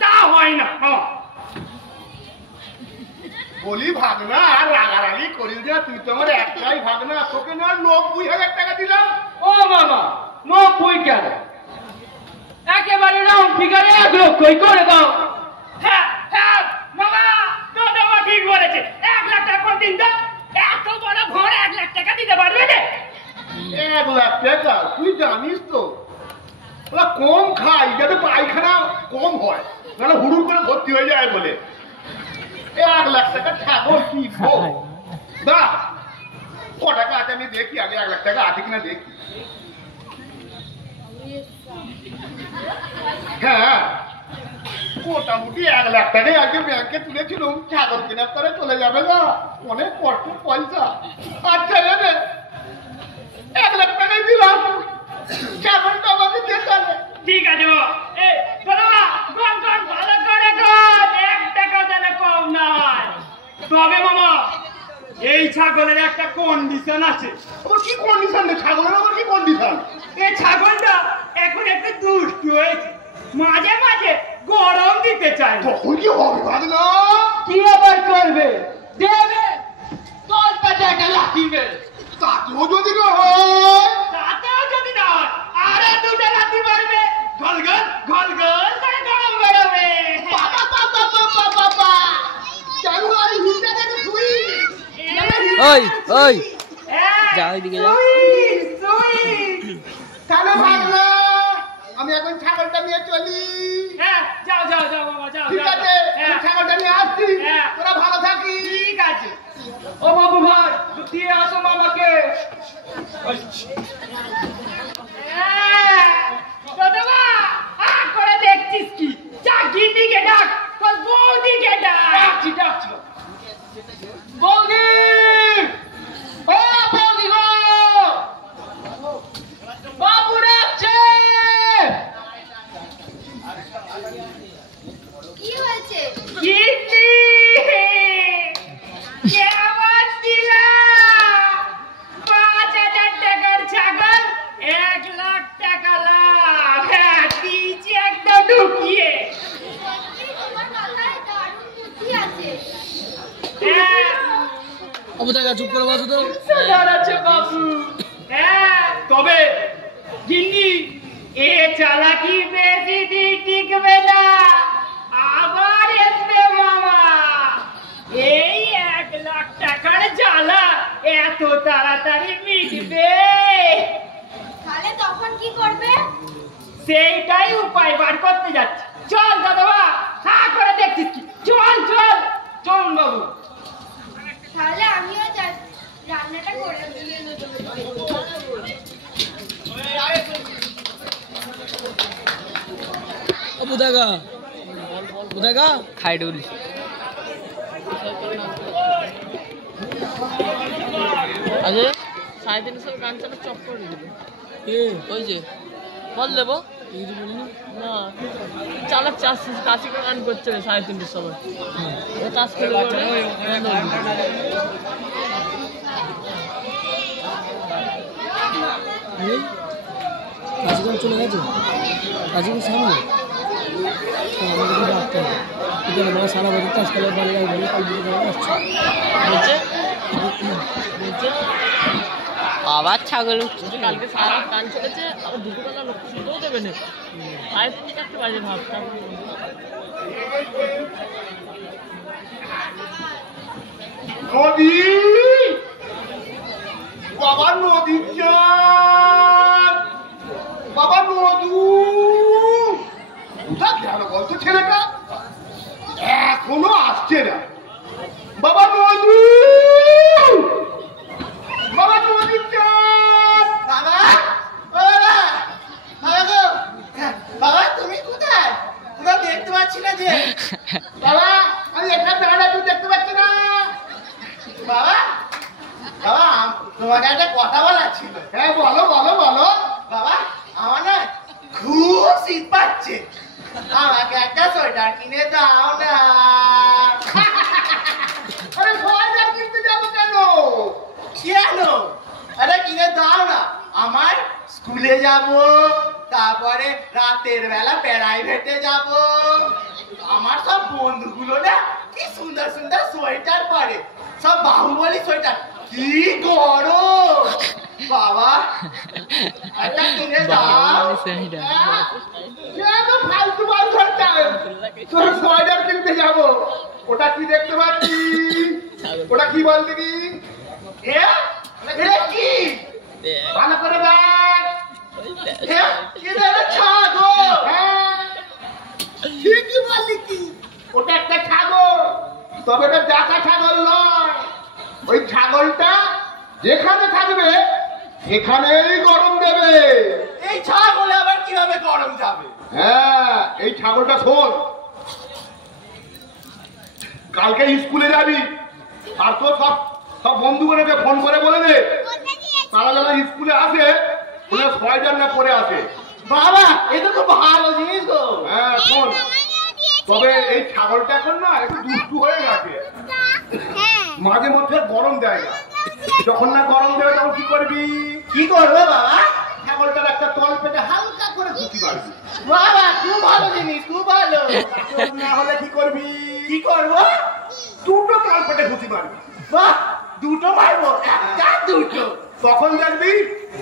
তা হয় না। বলি ভাগনা, আর রাগারাগি করিস না, তুই তো আমার একটাই ভাগনা, তোকে না 90,000 টাকা দিলাম। ও বাবা, 90 কেন? একেবারে রাউন্ড ফিগারে 1 লক্ষই করে দাও। হ্যাঁ হ্যাঁ বাবা, তো বাবা ঠিক বলেছে, 1 লাখ টাকা করে দিন দাও। এত বড় ঘর 1 লাখ টাকা দিতে পারবে না? 1 লাখ টাকা? তুই জানিস তো ওরা কম খাই, যাতে পায়খানা কম হয়, নাহলে হুড়ুর করে ভর্তি হয়ে যায় বলে। 1 লাখ টাকা ছাগল কি দা? ক টাকা আছে আমি দেখি আগে, 1 লাখ টাকা আছে কিনা দেখি। হ্যাঁ, মোটামুটি 1 লাখ টাকাই আগে ব্যাংকে তুলেছিলাম, ছাগল কেনার পরে চলে যাবে না, অনেক কষ্টের পয়সা। আচ্ছা এনে 1 লাখ টাকাই দিলাম, ছাগলটা আমাকে দিয়ে যাবে। ঠিক আছে বাবা। এই বাবা, গন ভালো করে গন, 1 টাকা যেন কম না হয়। তবে মামা, এই ছাগলের একটা কন্ডিশন আছে। আবার কি কন্ডিশন রে? ছাগলের আবার কি কন্ডিশন? এই ছাগলটা এখন একটু দুষ্টু হয়েছে, মাঝে মাঝে গরম দিতে চায়। তখন কি হবে ভাগনা? কি আবার করবে? দেবে তোর পাশে একটা লাঠি মেরে। তাতেও যদি না হয়? তাতেও যদি না হয়, আরে 2টা লাঠি মারবে, গলগল গলগল করে গরম বেরোবে। বাবা বাবা বাবা বাবা, কেন আর হিন্দা দেখে তুই? ওই যা ওইদিকে যা। তাহলে ভাগনা, আমি এখন ছাগলটা নিয়ে চলি। হ্যাঁ, যাও যাও যাও বাবা, যাও। ঠিক আছে, আমি ছাগলটা নিয়ে আসছি, হ্যাঁ। তোরা ভালো থাকিস। ঠিক আছে। ও বাবু ভাই, দিয়ে আসো মামাকে। দাদা, করে দেখছিস কি? যা গিন্নিকে ডাক, তোর বৌদিকে ডাক। ডাকছি। বৌদি, ও বৌদি গো, বাবু ডাকছে। কি হয়েছে? গিন্নি, কেমন ছিলা? অবু দেখা চুপ করে বসো তো। সুন্দর আছে বাবু। হ্যাঁ তবে গিন্নি এ চালাকি বেশি দিন টিকবে না, আবার আসবে মামা। এই 1 লাখ টাকার জ্বালা এত তাড়াতাড়ি মিটবে? তাহলে তখন কি করবে? সেইটাই উপায় বার করতে যাচ্ছি। চল দাদা, হা করে দেখছিস কি? চল চল চল বাবু। তাহলে আমিও যাই, রান্নাটা করে দিই। অবু দেখা খাইডুল আগে 350 গান চালা চপ করে দিল। ওই যে বল দেবো না চালা 480 গান করছে 350 সবাই কাজ করে কাজগুলো চলে গেছে, কাজগুলো সামনে আমাদের ডাকতে হবে। মানে সারা বছর কাজ করে বাড়ি গাড়ি বলে কাল দিতে আসছে আবার ছাগল কালকে সারা গান চলেছে, আবার দুপুরবেলা লোক শুধুও দেবে না। 4:30 বাজে ভাবতাম। নদী বাবা, নদীর চাঁদ বাবা, নদু কোথা গেল বলতো ছেলেটা? এখনো আসছে না। বাবা নদু, বাবা নদীর চাঁদ। বাবা, ও বাবা, বাবা গো, বাবা তুমি কোথায়? তোমরা দেখতে পাচ্ছি না যে। বাবা আমি এখানে দাঁড়ায়, তুই দেখতে পাচ্ছি না। বাবা, বাবা তোমাকে একটা কথা বলার ছিল। হ্যাঁ বলো বলো বলো। বাবা আমার না খুব শীত পাচ্ছে, আমাকে একটা সোয়েটার কিনে দাও না। আরে সোয়েটার কিনতে যাবো কেন? কেন? আরে কিনে দাও না, আমার স্কুলে যাব, তারপরে রাতের বেলা প্রাইভেটে যাব। আমার সব বন্ধুগুলো না কি সুন্দর সুন্দর সোয়েটার পরে, সব বাহুবলী সোয়েটার, কি গরম। বাবা একটা কিনে দাও। কেন ফালতু বাল ধরতে? তোর সোয়েটার কিনতে যাব। ওটা কি দেখতে পাচ্ছি? ওটা কি বল দেখি? এটা কি? ভালো করে দেখ। ছাগল। ঠিকই বললি কি, ওটা একটা ছাগল, তবে এটা দেখা ছাগল নয়। ওই ছাগলটা যেখানে থাকবে সেখানেই গরম দেবে। এই ছাগলে আবার কিভাবে গরম যাবে? হ্যাঁ এই ছাগলটা শোন, কালকে স্কুলে যাবি, আর তো সব সব বন্ধুগুলোকে ফোন করে বলে দে তারা যারা স্কুলে আসে সোয়েটার না পরে আসে। বাবা এটা তো ভালো জিনিস গো। হ্যাঁ শোন, তবে এই ছাগলটা এখন না একটু দুষ্টু হয়ে গেছে, মাঝে মধ্যে গরম দেয় না। যখন না গরম দেবে তখন কি করবি? কি করবে বাবা? ছাগলটার একটা তল পেটে হালকা করে ঘুষি মারবি। বাবা খুব ভালো জিনিস, খুব ভালো। না হলে কি করবি? কি করবো? দুটো তল পেটে ঘুষি মারবি। বাহ, দুটো মারবো? একটা দুটো? তখন দেখবি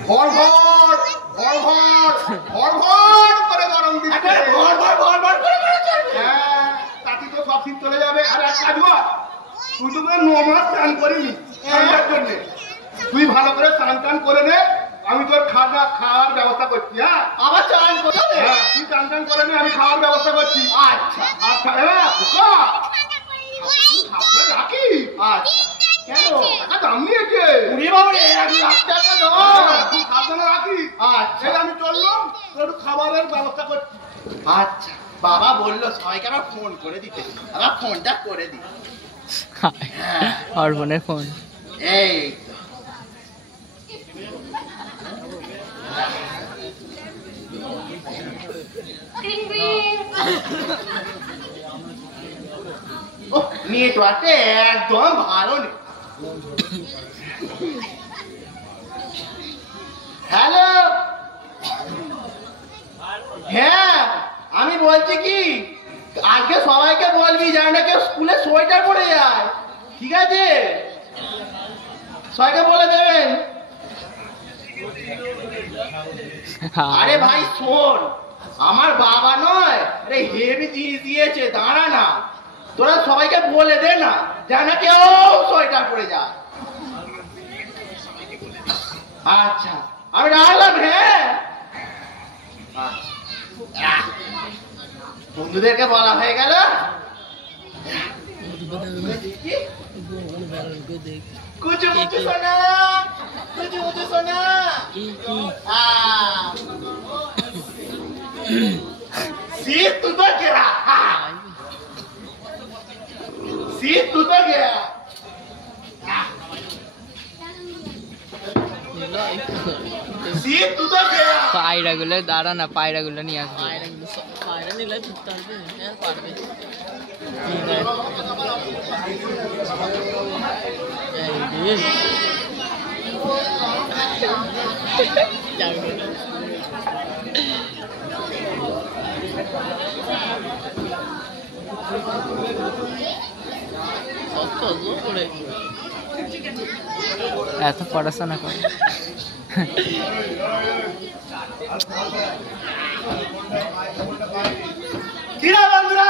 ভর ভর ভর ভর ভর ভর করে গরম দিচ্ছে। ভর ভর ভর ভর করে চলবে। হ্যাঁ তাতে তো সব শীত চলে যাবে। আর এক কাজ কর, তুই তো করে 9 মাস স্নান করিনি ঠান্ডার জন্য, তুই ভালো করে স্নান টান করে নে, আমি তোর খাওয়ার ব্যবস্থা করছি। হ্যাঁ আবার চান করে? হ্যাঁ তুই চান টান করে নে, আমি খাওয়ার ব্যবস্থা করছি। আচ্ছা আচ্ছা। হ্যাঁ রাখি। আচ্ছা কেন টাকা দাম নিয়েছে? উড়ি বাবরে 1 লাখ টাকা দাম, তুই সাবধানে রাখি। আচ্ছা আমি চললাম, তোর একটু খাবারের ব্যবস্থা করছি। আচ্ছা বাবা বললো সবাইকে আমার ফোন করে দিতে, আমার ফোনটা করে দি। আর বোনের ফোন এই নেটওয়ার্কটা একদম ভালো নেই। হ্যালো, হ্যাঁ আমি বলছি কি আজকে সবাইকে বলবি যেন কেউ স্কুলে সোয়েটার পরে যায়, ঠিক আছে? সবাইকে বলে দেবেন। আরে ভাই শোন, আমার বাবা নয়, আরে হেভি জিনিস দিয়েছে, দাঁড়া না, তোরা সবাইকে বলে দে না, যেন কেউ সোয়েটার পরে যায়। আচ্ছা আমি রাখলাম। হ্যাঁ বন্ধুদেরকে বলা হয়ে গেল। কুচু মুচু সোনা, কুচু মুচু সোনা, सी तू तो गिरा, सी तू तो गिरा। सी तू तो गिरा। পায়রা গুলো দাঁড়া না, পায়রা গুলো নিয়ে আসবে। পায়রা নিলে ধরতে পারবে? হ্যাঁ পারবে। এত পড়াশোনা করে কিরা বন্ধুরা,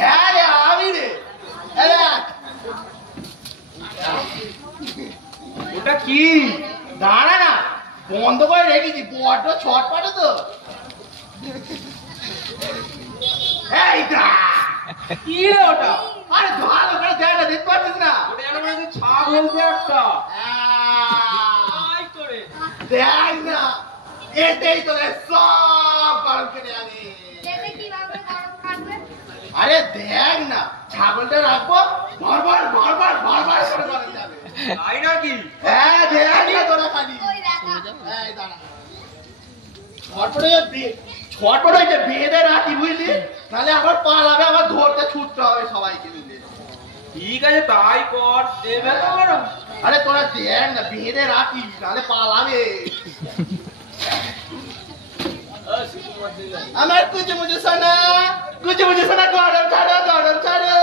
হ্যাঁ রে আমি রে। ওটা কি? দাঁড়া না, বন্ধ করে রেখেছি, বড্ড ছটপটে তো। এইটা কি রে ওটা? আরে ভালো করে দেখ না, দেখতে পাচ্ছিস না? ওটা যেন মনে হচ্ছে ছাগল যে একটা। দেখ না, এটাই তোদের সব গরম কেটে যাবে। আরে দেখ না, ছাগলটা রাখবো, ভরভর ভরভর ভরভর করে গরম যাবে। তাই নাকি? হ্যাঁ দেখ না তোরা খালি। এই দাঁড়া, ছটপটে যে বেঁধে রাখি বুঝলি, তাহলে আবার পালাবে, আবার ধরতে ছুটতে হবে সবাইকে মিলে। ঠিক আছে তাই কর। আরে তোরা দেখ না, বেঁধে রাখি, তাহলে পালাবে। আমার কুচু মুচু সোনা, কুচু মুচু সোনা, গরম ছাড়ো, গরম ছাড়ো।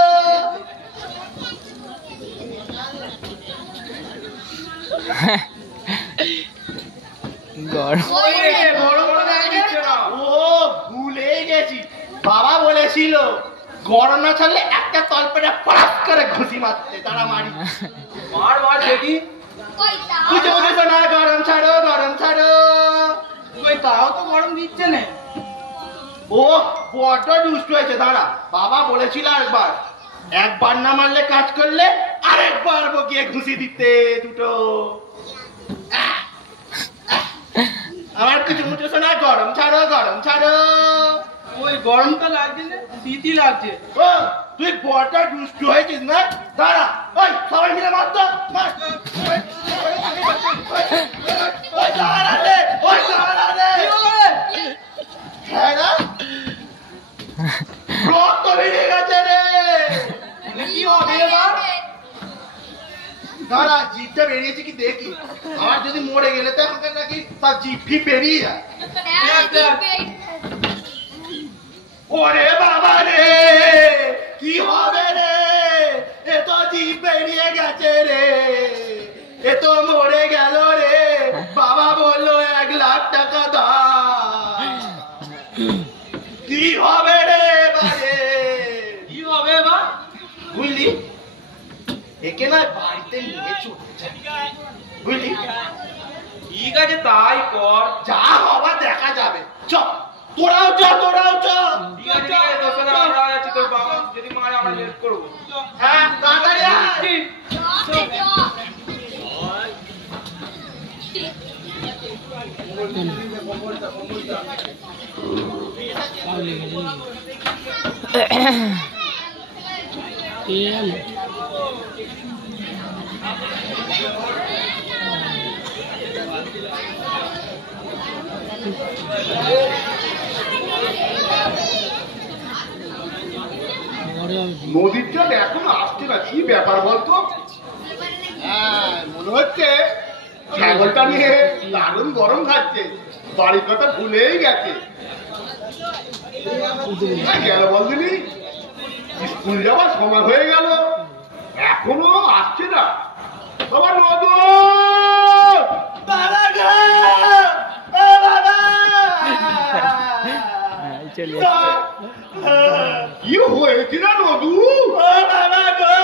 ও ভুলে গেছি, বাবা বলেছিল গরম না ছাড়লে একটা তলপেটে পড়াস করে ঘুষি মারতে। তারা মারি মার মার দেখি। কুচু মুচু সোনা, গরম ছাড়ো, গরম ছাড়ো। তাও তো গরম দিচ্ছে না। ও বড্ড দুষ্ট হয়েছে। দাঁড়া, বাবা বলেছিল একবার না মারলে কাজ করলে আরেকবার বকিয়ে ঘুষি দিতে দুটো। আমার কিছু মুচু সোনা, গরম ছাড়ো, গরম ছাড়ো। ওই গরমটা লাগছে না, শীতই লাগছে। ও তুই বড্ড দুষ্ট হয়েছিস না? দাঁড়া, ওই সবাই মিলে মার তো, মার। ওই দাঁড়া রে, ওই দাঁড়া রে। হ্যাঁ না, রক্ত বেরিয়ে গেছে রে। কি হবে এবার? দাঁড়া, জিভটা বেরিয়েছে কি দেখি। আমার যদি মরে গেলে তো আমাকে নাকি সব জিভ ফিভ বেরিয়ে যায়। ওরে বাবা রে, কি হবে রে? এ তো জিভ বেরিয়ে গেছে রে, এ তো মরে গেল রে। বাবা বললো 1 লাখ টাকা দাও। কি হবে রে বারে? কি হবে বা? বুঝলি, একে না বাড়িতে নিয়ে চলে যাই, বুঝলি? ঠিক আছে তাই কর, যা হবার দেখা যাবে। চ, তোরাও চ, তোরাও চ। ঠিক আছে, আমরা যাচ্ছি, তোর বাবা যদি মারে আমরা হেল্প করবো। হ্যাঁ তাড়াতাড়ি আয়। নদীর জল এখনো আসছে না, কি ব্যাপার বলতো? হ্যাঁ মনে হচ্ছে ছাগলটা নিয়ে দারুণ গরম খাচ্ছে, বাড়ির কথা ভুলেই গেছে। গেল বলদিনি স্কুল যাওয়ার সময় হয়ে গেল এখনো আসছে না বাবা নদন বাবা গো ও বাবা চলে কি হয়েছে না নদু ও বাবা গো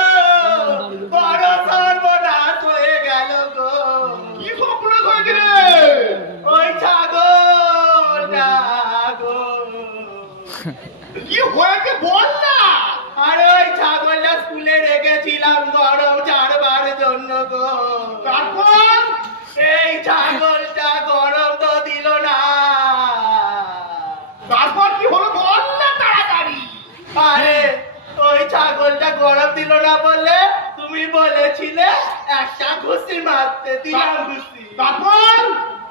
বড় সর্বনাশ হয়ে গেল গো কি স্বপ্ন হয়েছে রে ওই ছাগলটা গো কি হয়েছে বল না আরে ওই ছাগলটা স্কুলে রেখেছিলাম গরম ছাড়বার জন্য গো তারপর এই ছাগলটা গরম তো দিল না তারপর কি হলো বল না তাড়াতাড়ি আরে ওই ছাগলটা গরম দিল না বলে তুমি বলেছিলে একটা ঘুষি মারতে দিলাম ঘুষি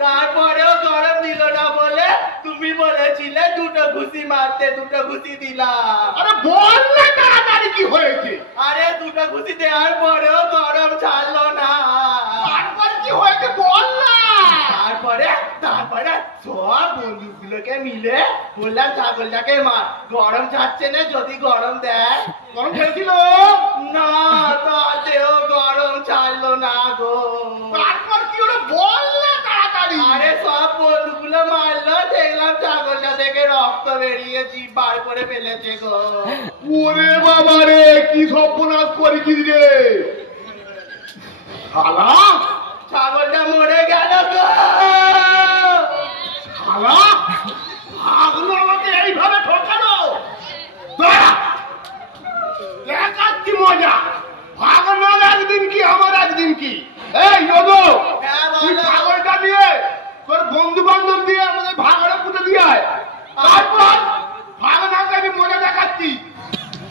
তারপরেও গরম দিল না বলে তুমি বলেছিলে দুটো ঘুষি মারতে দুটো ঘুষি দিলাম আরে বল না তাড়াতাড়ি কি হয়েছে আরে দুটো ঘুষি দেওয়ার পরেও গরম ছাড়লো না তারপর কি হয়েছে বল না তারপরে সব বন্ধুগুলোকে মিলে বললাম ছাগলটাকে মার গরম ছাড়ছে না যদি গরম দেয় গরম খেয়েছিল না তাতেও গরম ছাড়লো না গো তারপর কি হলো বল না তাড়াতাড়ি আরে সব বন্ধুগুলো মারলো দেখলাম ছাগলটা থেকে রক্ত বেরিয়েছি বার করে ফেলেছে গো ওরে বাবা রে কি সর্বনাশ করেছিস রে শালা ছাগলটা মরে গেল গো শালা আগলো আমাকে এইভাবে ঠকানো দাঁড়া, দেখাচ্ছি মজা ভাগনার একদিন কি আমার একদিন কি এই যোদো হ্যাঁ, বলো। তুই ছাগলটা দিয়ে তোর বন্ধু বান্ধব দিয়ে আমাদের ভাগড়ে পুঁতে দিয়ে আয় তারপর ভাগনাকে আমি মজা দেখাচ্ছি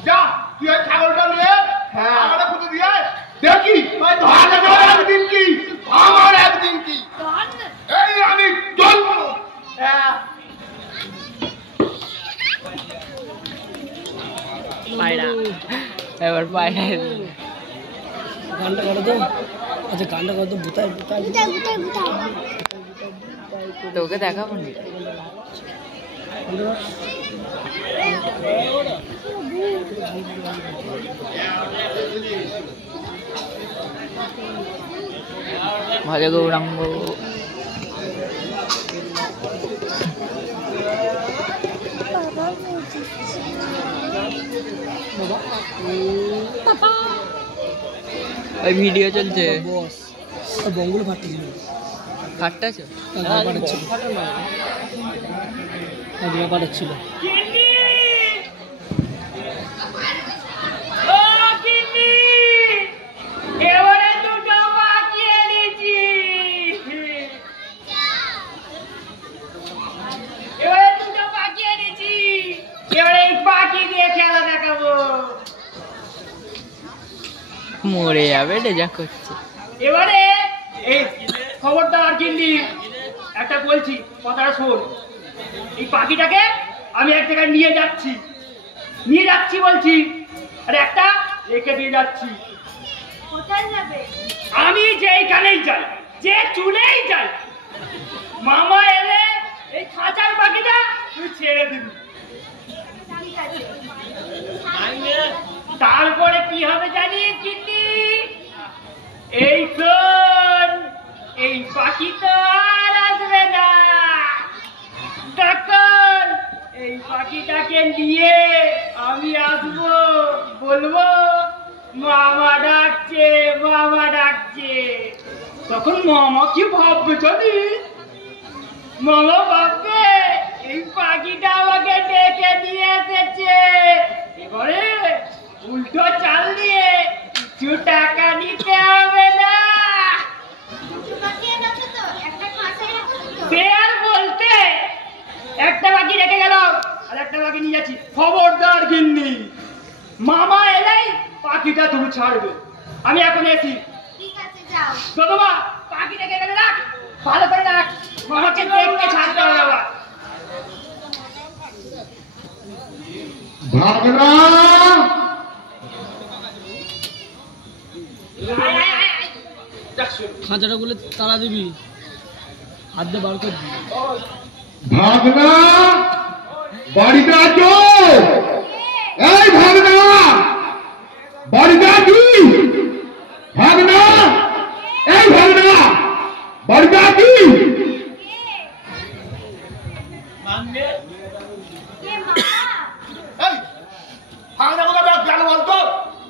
যা তুই ওই ছাগলটা নিয়ে হ্যাঁ। ভাগড়ে পুঁতে দিয়ে আয় দেখি ওই ভাগনার একদিন কি আমার একদিন কি এই আমি চলবো হ্যাঁ পায়রা এবার পায়রা গানটা করো তো আচ্ছা গানটা করো তো বুতাই বুতাই তোকে দেখাবো নি ভজ গৌরাঙ্গ ওই ভিডিও চলছে বস আর বঙ্গুলো ফাটছিল ফাটতেছে পাঠাচ্ছিল কিন্নি! ও কিন্নি! এবারে দুটো বাকি এনেছি। এবারে দুটো বাকি এনেছি। এবারে এই পাখি দিয়ে খেলা দেখাবো। মরে যাবে রে যা করছে এবারে এই খবরদার কিন্নি একটা বলছি কথাটা শোন এই পাখিটাকে আমি এক জায়গায় নিয়ে যাচ্ছি বলছি আর একটা রেখে দিয়ে যাচ্ছি কোথায় যাবে আমি যেইখানেই যাই যে চুলেই যাই মামা এলে এই খাঁচার পাখিটা তুই ছেড়ে দিবি ঠিক আছে তারপরে কি হবে জানিস কিন্নি এই শোন এই পাখি তো আর আসবে না তখন এই পাখিটাকে নিয়ে আমি আসবো বলবো মামা ডাকছে তখন মামা কি ভাববে জানিস মামা ভাববে এই পাখিটা আমাকে ডেকে নিয়ে এসেছে এবারে উল্টো চাল দিয়ে কিছু টাকা নিতে হবে না দুটো বাকি এনেছো তো একটা খাঁচায় রেখেছো তো সে আর বলতে একটা বাকি রেখে গেল আর একটা বাকি নিয়ে যাচ্ছি খবরদার গিন্নি মামা এলেই পাখিটা তুমি ছাড়বে আমি এখন এসি ঠিক আছে যাও বাবা পাখি রেখে গেলে রাখ ভালো করে রাখ মামাকে দেখতে ছাড়তে হবে আবার ভাগনা আয়, আয়, আয়, আয়। খাঁচাটা গুলো তাড়া দিবি হাত দিয়ে বার করে দিবি ভাগনা বাড়িতে আছো? এই ভাগনা, বাড়িতে আছি? ভাগনা, এই ভাগনা, বাড়িতে আছি? কে মামা? এই ভাগনা কোথায় গেল বলতো?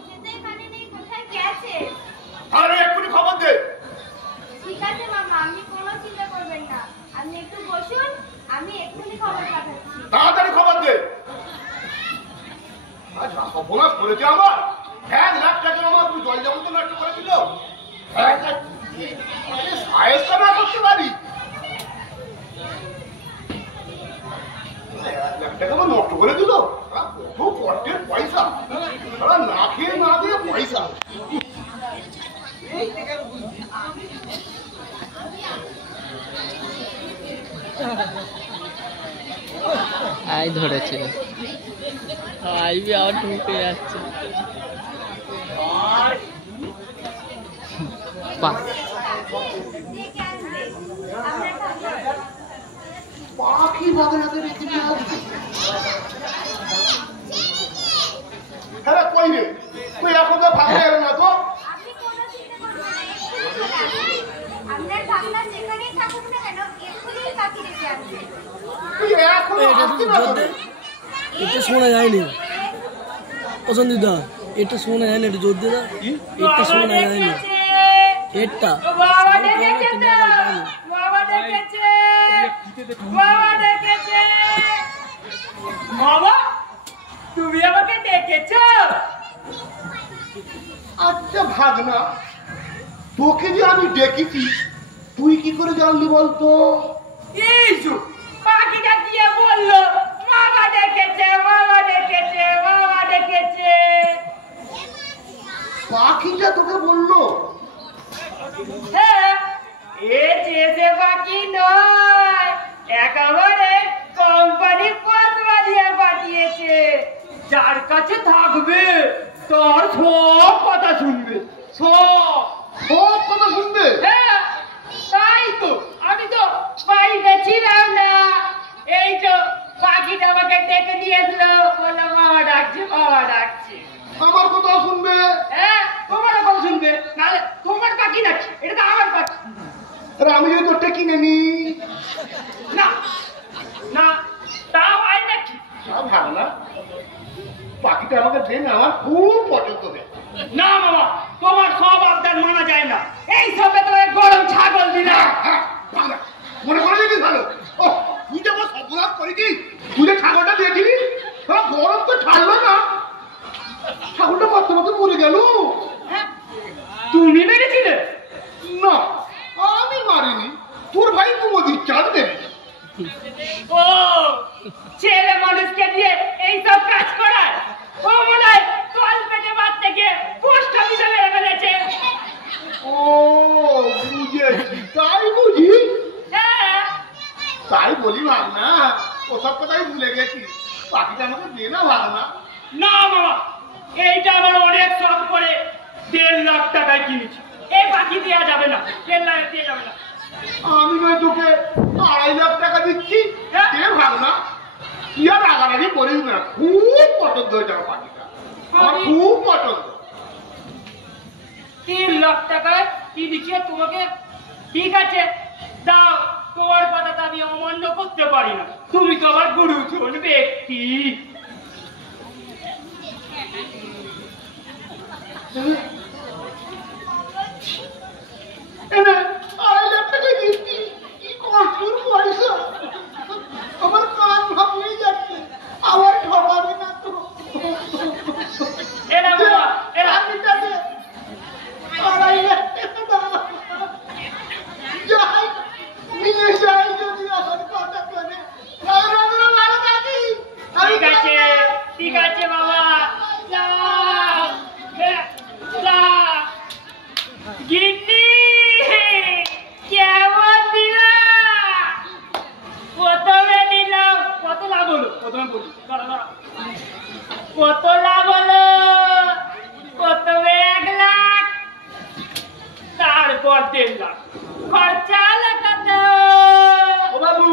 সেটা এখানে নেই, কোথায় গেছে? তাহলে এক্ষুনি খবর দে। ঠিক আছে মামা, আপনি কোনো চিন্তা করবেন না। আপনি একটু বসুন, আমি এক্ষুনি খবর পাঠাচ্ছি। তাড়াতাড়ি খবর দে। আজ অপরাধ করেছে আমার। 1 লাখ টাকা আমার তুই জল যেমন তো নষ্ট করে দিল। 1 লাখ সাহেব না করতে পারি। 1 লাখ টাকা আমার নষ্ট করে দিল। কত কষ্টের পয়সা, না খেয়ে না দিয়ে পয়সা। আই ধরেছে, আইবি আবার ঢুকে যাচ্ছে। দেখে আসবে, আপনার ভাবনা। পাখি বাগানাতে রেখে দিয়ে আসবে। হ্যাঁ কই রে, তুই এখন তো ভাগে এলো না তো? আপনি কোনো চিন্তা করবেন না, এক্ষুনি চলে আসবে। আপনার ভাবনা যেখানেই থাকুক না কেন, এক্ষুনি পাখি রেখে আসবে। তুই এখন আসতে না তো? এটা শোনা যায়নি পছন্দিদা, এটা শোনা যায় না, এটা জোর দিয়ে এটা শোনা যায় না, এটা বাবা ডেকেছে তো, বাবা ডেকেছে, বাবা ডেকেছে। বাবা, তুমি আমাকে ডেকেছো? আচ্ছা ভাগনা, তোকে যে আমি ডেকেছি তুই কি করে জানলি বলতো? এই যে পাখিটা দিয়ে বললো বাবা ডেকেছে, বাবা ডেকেছে, বাবা ডেকেছে। পাখিটা তোকে বললো? হ্যাঁ, এ যে পাখি নয়, একেবারে কোম্পানি পত্রা দিয়ে পাঠিয়েছে। যার কাছে থাকবে তার সব কথা শুনবে, সব। সব কথা শুনবে? হ্যাঁ, তাই তো, আমি তো বাড়িতে ছিলাম না। এই তো পাখিটা আমাকে ডেকে দিয়েছিল, বললো বাবা ডাকছে, বাবা ডাকছে। আমার কথাও শুনবে? হ্যাঁ, তোমার কথা শুনবে, নাহলে তোমার পাখি নাকি, এটা তো আমার পাখি। আরে আমি যদি তোরটা কিনে নি? না না, তা হয় নাকি? ভাগনা, পাখিটা আমাকে দে না, আমার খুব পছন্দ দেয়। না বাবা, তোমার সব আবদার মানা যায় না। এই সবে তোমায় গরম ছাগল দিলা। ভাগনা, মনে করে দিবি ভালো। ও তুই যে আমার সর্বনাশ করেছিস, তুই যে ছাগলটা দিয়েছিলি, গরম তো ছাড়লো না, ছাগলটা মাত্র মাত্র মরে গেল। হ্যাঁ, তুমি মেরেছিলে? না, আমি মারিনি, তোর ভাই কুমদির চাঁদ দেবে। ও, ছেলে মানুষকে দিয়ে এইসব কাজ করার? ও মনে হয় তল পেটে বাচ্চা গিয়ে পোস্ট অফিসে মেরে ফেলেছে। ও বুঝেছি, তাই বুঝি? হ্যাঁ, তাই বলি ভাগনা, ওসব কথাই ভুলে গেছি। পাখিটা আমাকে দে না ভাগনা। না বাবা, এইটা আমার অনেক শখ করে 1.5 লাখ টাকায় কিনেছি। এই পাখি দেওয়া যাবে না, 1.5 লাখ দিয়ে যাবে না। আমি নয় তোকে 2.5 লাখ টাকা দিচ্ছি, দে ভাগনা। কি আর রাগারাগি করিস না, খুব পছন্দ হয়েছে আমার পাখিটা, আমার খুব পছন্দ। 3 লাখ টাকায় কি দিচ্ছে তোমাকে? ঠিক আছে, দাও। তোমার কথা তো আমি অমান্য করতে পারি না, তুমি তো আমার গুরুজন ব্যক্তি। এনে 2.5 লাখ টাকা দিচ্ছি, কি কষ্টের পয়সা, আমার কান ভাঙিয়ে যাচ্ছে, আবার ঠকাবে না তো। এরা বাবা, এরা পাখিটা দে, 2.5 লাখ টাকা দাও। যাই নিয়ে যাই যদি আমার কথা করে, ভালো থাকি। ঠিক আছে, ঠিক আছে বাবা, যাও, যাও। গিন্নি, কেমন দিলা? প্রথমে দিলাম, কত লাভ হলো? প্রথমে বলি, দাঁড়া, দাঁড়া। কত লাভ হলো? প্রথমে 1 লাখ, তারপর 1.5 লাখ, খরচা হলো কত? ও বাবু,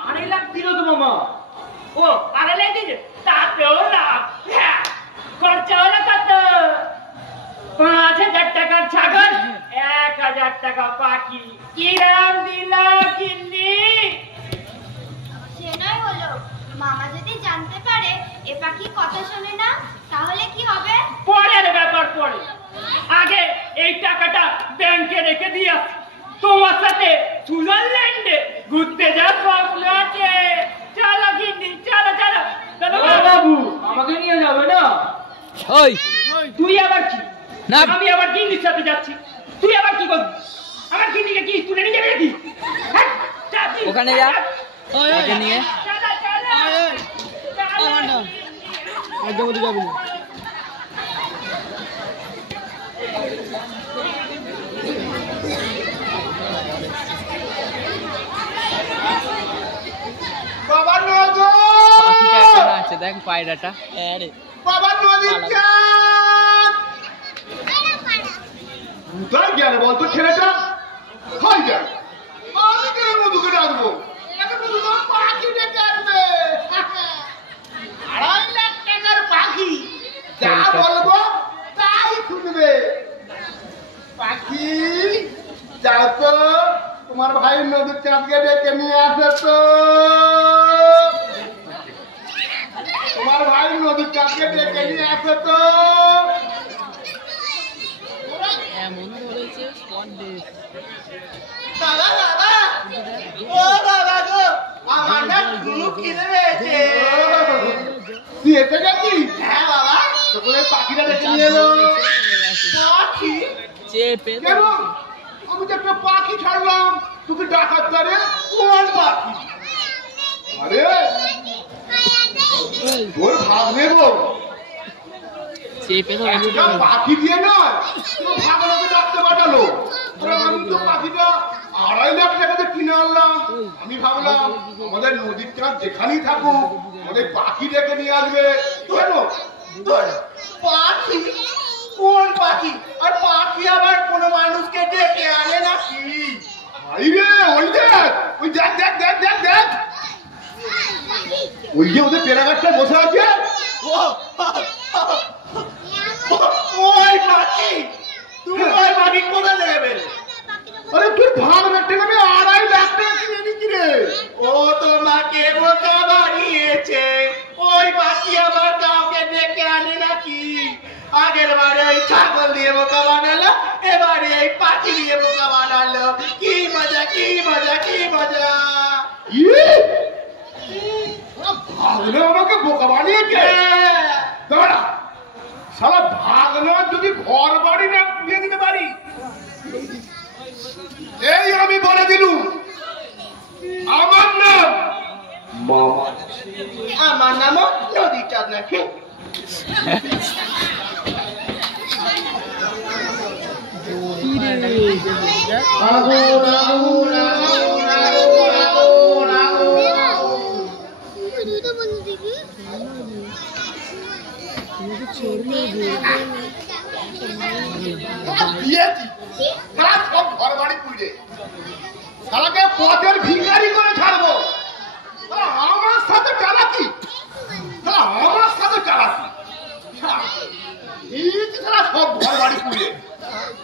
2.5 লাখ দিল তো মামা। ও তোমার সাথে সুইজারল্যান্ডে ঘুরতে যাওয়ার স্বপ্ন আছে। চলো গিন্নি, চলো চলো চলো। বাবু আমাকে নিয়ে যাবে না? ওই তুই আবার কি? না। আমি আবার গিন্নির সাথে যাচ্ছি, তুই আবার কি করবি? আমার গিন্নিকে কি তুলে নিয়ে যাবে নাকি? হ্যাঁ, ওখানে যা, ওকে নিয়ে। চলো চলো চলো। একদম ওদিকে যাবি না। বাবা নদী, পাখিটা এখানে আছে, দেখ পায়রাটা। আরে বাবা নদীর চাঁদ কোথায় গেল বলতো ছেলেটা? হয় গেল, আমি কেন মধুকে ডাকবো? একে মধু তো পাখি ডেকে আনবে। 2.5 লাখ টাকার পাখি, যা বলবো তাই শুনবে। পাখি যাও তো, তোমার ভাই নদীর চাঁদকে ডেকে নিয়ে আসে তো। তোমার ভাই নদীর চাঁদকে ডেকে নিয়ে আসে তো। এমন ধরেছে স্পট ডেট। বাবা বাবা, ও বাবা গো, আমার না খুব খিদে পেয়েছে। তুই এসে গেছিস? হ্যাঁ বাবা। তোকে ওই পাখিটা ডেকে নিয়ে এলো। পাখি? চেপে কেন? আমি তো একটা পাখি ছাড়লাম, তোকে ডাকার তারে কোন পাখি? আরে তোর ভাবনে গো, চেপে একটা পাখি দিয়ে নয়, তোর ভাগনাকে ডাকতে পাঠালো। ওরা আমি তো পাখিটা 2.5 লাখ টাকাতে কিনে আনলাম। আমি ভাবলাম আমাদের নদীর চাঁদ যেখানেই থাকুক আমাদের পাখি ডেকে নিয়ে আসবে। কেন? পাখি? কোন পাখি? আর পাখি আবার কোনো মানুষকে ডেকে আনে নাকি? ভাই রে, ওই দেখ, ওই দেখ দেখ দেখ দেখ দেখ, ওই যে ওদের পেড়াঘাটটা বসে আছে। ওই পাখি? তুমি ওই পাখি কোথা থেকে পেলে? আরে তুই ভাগনার টাকা আমি 2.5 লাখ টাকা কিনে নিচ্ছি রে। ও তোমাকে বোকা বানিয়েছে। ওই পাখি আবার কাউকে ডেকে আনে নাকি? আগের বারে ওই ছাগল দিয়ে বোকা বানালো, এবারে এই পাখি দিয়ে বোকা বানালো। কি মজা, কি মজা, কি মজা! ভাগনা আমাকে বোকা বানিয়েছে। দাঁড়া, শালা ভাগনা যদি ঘর বাড়ি না দিয়ে দিতে পারি, এই আমি বলে দিলুম আমার নাম মামা। আমার নামও নদীর চাঁদ নাকি? আগুন, আগুন, আগুন, আগুন, আগুন, আগুন। দিয়েছি শালা সব ঘর বাড়ি পুড়ে, শালাকে পথের ভিখারি করে ছাড়বো। শালা আমার সাথে চালাকি, শালা আমার সাথে চালাকি। শালা সব ঘর বাড়ি পুড়ে,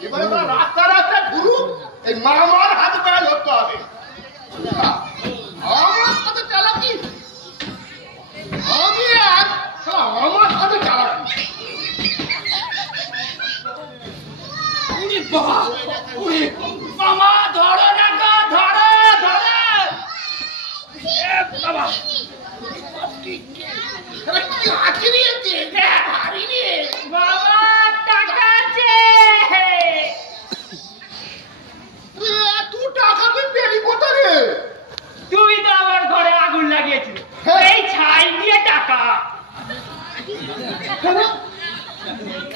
এবারে শালা রাস্তা রাস্তা ঘুরু, এই মামার হাতে তারা ধরতে হবে। শালা, আমার সাথে চালাকি, আমি এক, শালা আমার সাথে চালাকি। বাবা, ওরে মামা, ধরো না গো, ধরো ধরো। এ বাবা, কি আঁকি দিয়েছে ভারী রে। বাবা টাকা আছে। এত টাকা তুই পেলি কোথা রে? তুই তো আমার ঘরে আগুন লাগিয়েছিস, এই ছাই দিয়ে টাকা।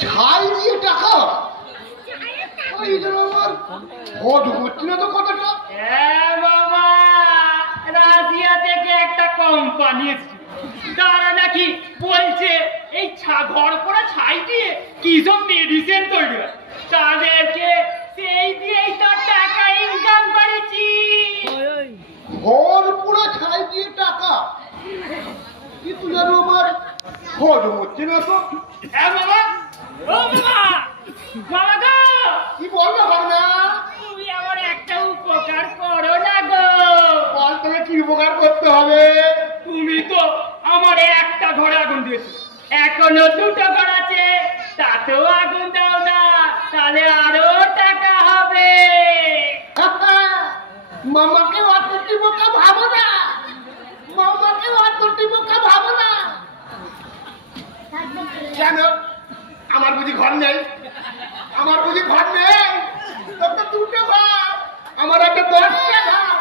ছাই দিয়ে টাকা? এই যে আমার হদ হচ্ছে না তো কথাটা। হ্যাঁ বাবা, রাশিয়া থেকে একটা কোম্পানি এসেছে, তারা নাকি বলছে এই ঘর করা ছাই দিয়ে কি সব মেডিসিন তৈরি হয়, তাদেরকে সেই দিয়েই তো টাকা ইনকাম করেছি। ঘর পুরো ছাই দিয়ে টাকা? কিন্তু যেন আমার হদ হচ্ছে না তো। হ্যাঁ বাবা, ও বাবা, বাবা গো, কি বলবে ভাবনা? তুমি আমার একটা উপকার করো না গো। বল তোকে কি উপকার করতে হবে? তুমি তো আমার একটা ঘরে আগুন দিয়েছো, এখনো 2টো ঘর আছে, তাতেও আগুন দাও না, তাহলে আরো টাকা হবে। মামাকে অতটি বোকা ভাবো না, মামাকে অতটি বোকা ভাবো না। কেন? আমার বুঝি ঘর নেই? আমার বুঝি ঘর নেই? তোর তো দুটো ঘর, আমার একটা 10টা ঘর।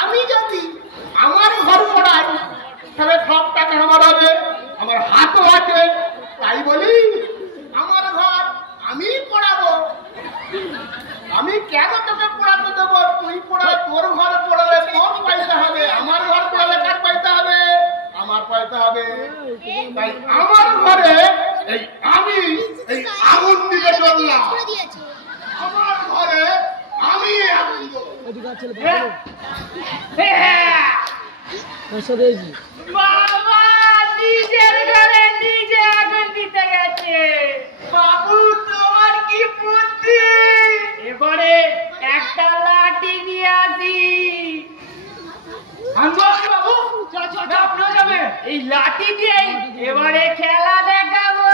আমি যদি আমার ঘর পড়াই তাহলে সব টাকা আমার হবে, আমার হাতও আছে। তাই বলি আমার ঘর আমি পড়াবো। আমি কেন তোকে পড়াতে দেবো? তুই পড়া, তোর ঘর পড়ালে তোর পয়সা হবে, আমার ঘর পড়ালে কার পয়সা হবে? আমার পয়সা হবে। তাই আমার ঘরে এই আমি এই আগুন দিতে চললাম, আমার ঘরে আমি আগুন দেবো। বাবা নিজের ঘরে নিজে আগুন দিতে গেছে। বাবু তোমার কি বুদ্ধি? এবারে একটা লাঠি নিয়ে আসি। বাবু আপনারা যাবেন? এই লাঠি দিয়ে এবারে খেলা দেখাবো।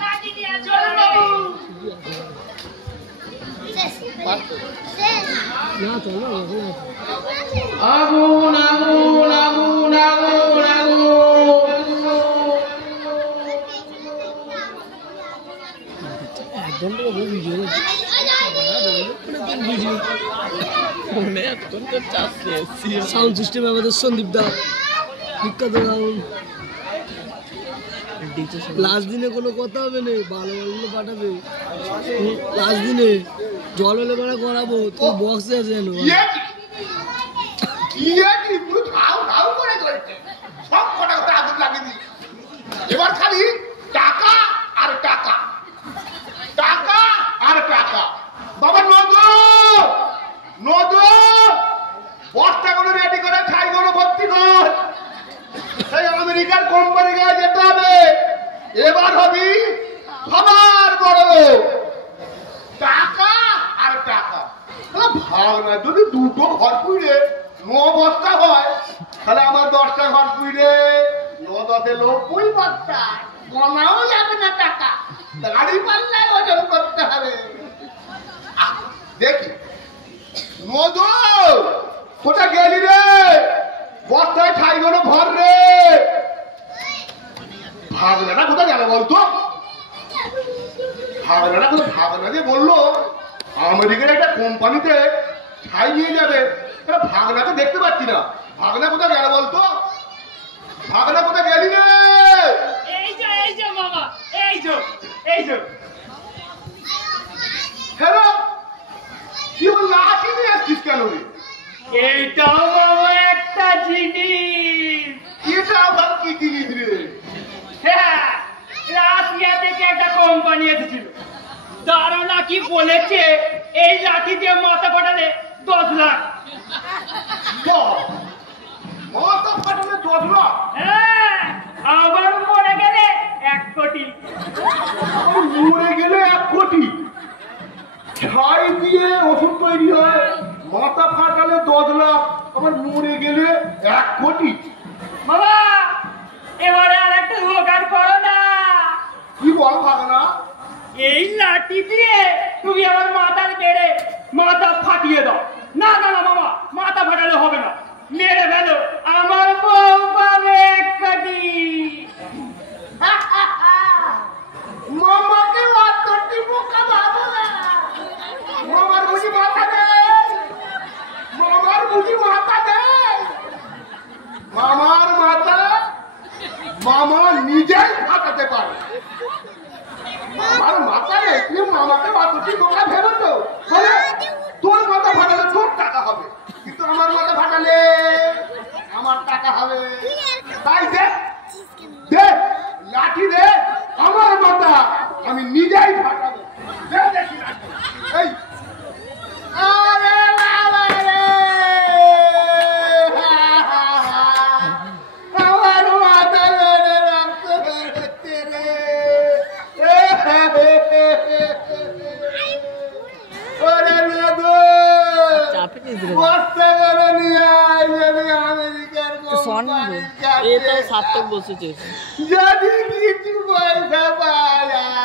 লাঠি দিয়ে চলো বাবু। আগুন আগুন আগুন আগুন আগুন। সাউন্ড সিস্টেম আমাদের সন্দীপ দা বিখ্যাত গাউন। লাস্ট দিনে কোনো কথা হবে না, ভালো ভালো পাঠাবে। লাস্ট দিনে জল হলে পরে করাবো, তো বক্সে আছে যেন। সব কটা কথা আগুন লাগিয়ে দিই। এবার খালি টাকা আর টাকা, টাকা আর টাকা। বাবা নদু, নদু বস্তাগুলো রেডি করে ছাইগুলো ভর্তি কর। সেই আমেরিকার কোম্পানি গায়ে যেতে হবে। এবার হবি সবার বড় লোক। টাকা আর টাকা। ভাগ না, যদি দুটো ঘর পুড়ে 9 বস্তা হয় তাহলে আমার 10টা ঘর পুড়ে 9 10 90 বস্তা। গোনাও যাবে না টাকা, গাড়ি পাল্লায় ওজন করতে হবে। দেখি নদু কোথায় গেলি রে? বস্তায় ছাইগুলো ভর রে। ভাগনাটা কোথায় গেল বলতো? ভাগনাটা কোথায়? ভাগনা যে বললো আমেরিকার একটা কোম্পানিতে ছাই নিয়ে যাবে, ভাগনাকে দেখতে পাচ্ছি না। ভাগনা কোথায় গেল বলতো? ভাগনা কোথায় গেলি রে? এই যে বাবা, এই যে হ্যালো, কি বল? লাঠি নিয়ে আসছিস কেন রে? এইটাও বাবা একটা জিনিস। এটা আবার কি জিনিস রে? হ্যাঁ, রাশিয়া থেকে একটা কোম্পানি এসেছিল। তারা নাকি বলেছে এই লাঠি দিয়ে মাথা ফাটালে 10 লাখ। মাথা ফাটালে 10 লাখ? হ্যাঁ, আবার মরে গেলে 1 কোটি। মরে গেলে 1 কোটি? ছাই দিয়ে ওষুধ তৈরি হয়, মাথা ফাটালে 10 লাখ, আবার মরে গেলে 1 কোটি? বাবা এবারে আর একটা উপকার করো না। কি বল ভাগনা? এই লাঠি দিয়ে তুমি আমার মাথার বেড়ে মাথা ফাটিয়ে দাও। না না না বাবা, মাথা ফাটালে হবে না, মেরে ফেলো, আমার বউ পাবে 1 কোটি। মামাকে অতটি বোকা ভাবো না। মামার বুঝি মাথা নেই, মামার বুঝি মাথা নেই। মামার মাথা মামা নিজেই ফাটাতে পারে। মামার মাথা নেই, তুমি মামাকে অতটি বোকা ভেবে তো? বলে তোর মাথা ফাটালে তোর টাকা হবে, কিন্তু আমার মাথা ফাটালে আমার টাকা হবে। তাই দেখ দেখ লাঠি দে, আমার মাথা আমি নিজেই ফাটাবো। দে দেখি লাঠি। এই আরে বাবা রে, আমার মাথা ধরে রক্ত বেরোচ্ছে রে। ওরে নদু, বস্তা করে নিয়ে আয়, যদি আমেরিকার কোম্পানির কাছে এটা সার্থক বসেছে। যদি কিছু পয়সা পাওয়া যায়।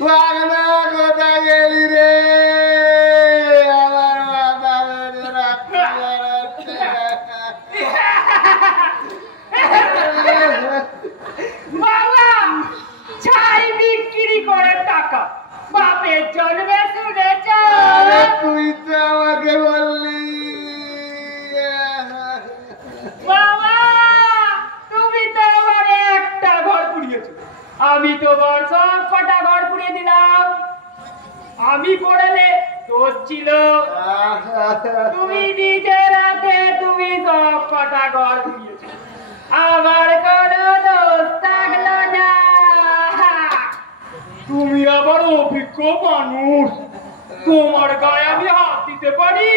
পাগলা কোথায় গেলি রে আমার মাথা বেঁধে রাখতে বেড়াচ্ছে। বাবা ছাই বিক্রি করে টাকা বাপের জন্মে শুনেছ? তুই তো আমাকে বললি বাবা তুমি তো আমার একটা ঘর পুড়িয়েছো, আমি তোমার সব কটা ঘর পুড়িয়ে দিলাম। আমি পড়লে দোষ ছিল, তুমি নিজের হাতে তুমি সব কটা ঘর পুড়িয়েছো, আমার কোনো দোষ থাকলো না। তুমি আবার অভিজ্ঞ মানুষ, তোমার গায়ে আমি হাত দিতে পারি।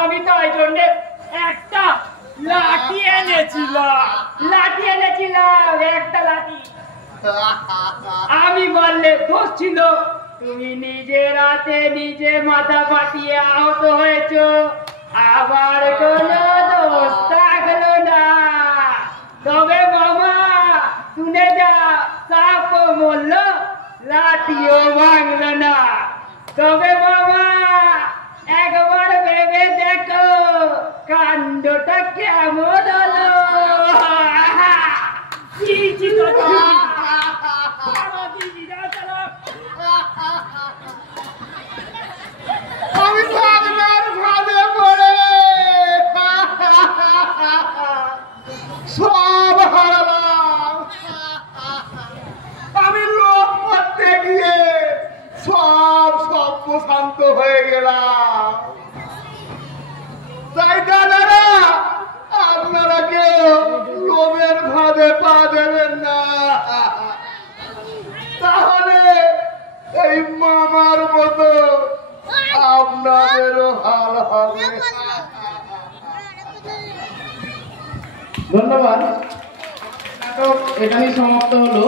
আমি তাই জন্য একটা লাঠি এনেছিলাম একটা লাঠি। আমি বললে দোষ ছিল, তুমি নিজের হাতে নিজে মাথা ফাটিয়ে আহত হয়েছো, আবার কোনো দোষ থাকলো না। তবে বাবা শুনে যা, সাপও মরল লাঠিও ভাঙলো না। তবে বাবা একবার ভেবে দেখো কাণ্ডটা কেমন হলো। আমি পাগলার ফাঁদে পড়ে সব হারালাম। আমি লোক করতে গিয়ে সব শান্ত হয়ে গেলাম। তাই দাদারা আপনারা কেউ লোভের ফাঁদে পা দেবেন না, তাহলে এই মামার মতো আপনাদেরও হাল হবে। ধন্যবাদ। নাটক এখানেই সমাপ্ত হলো।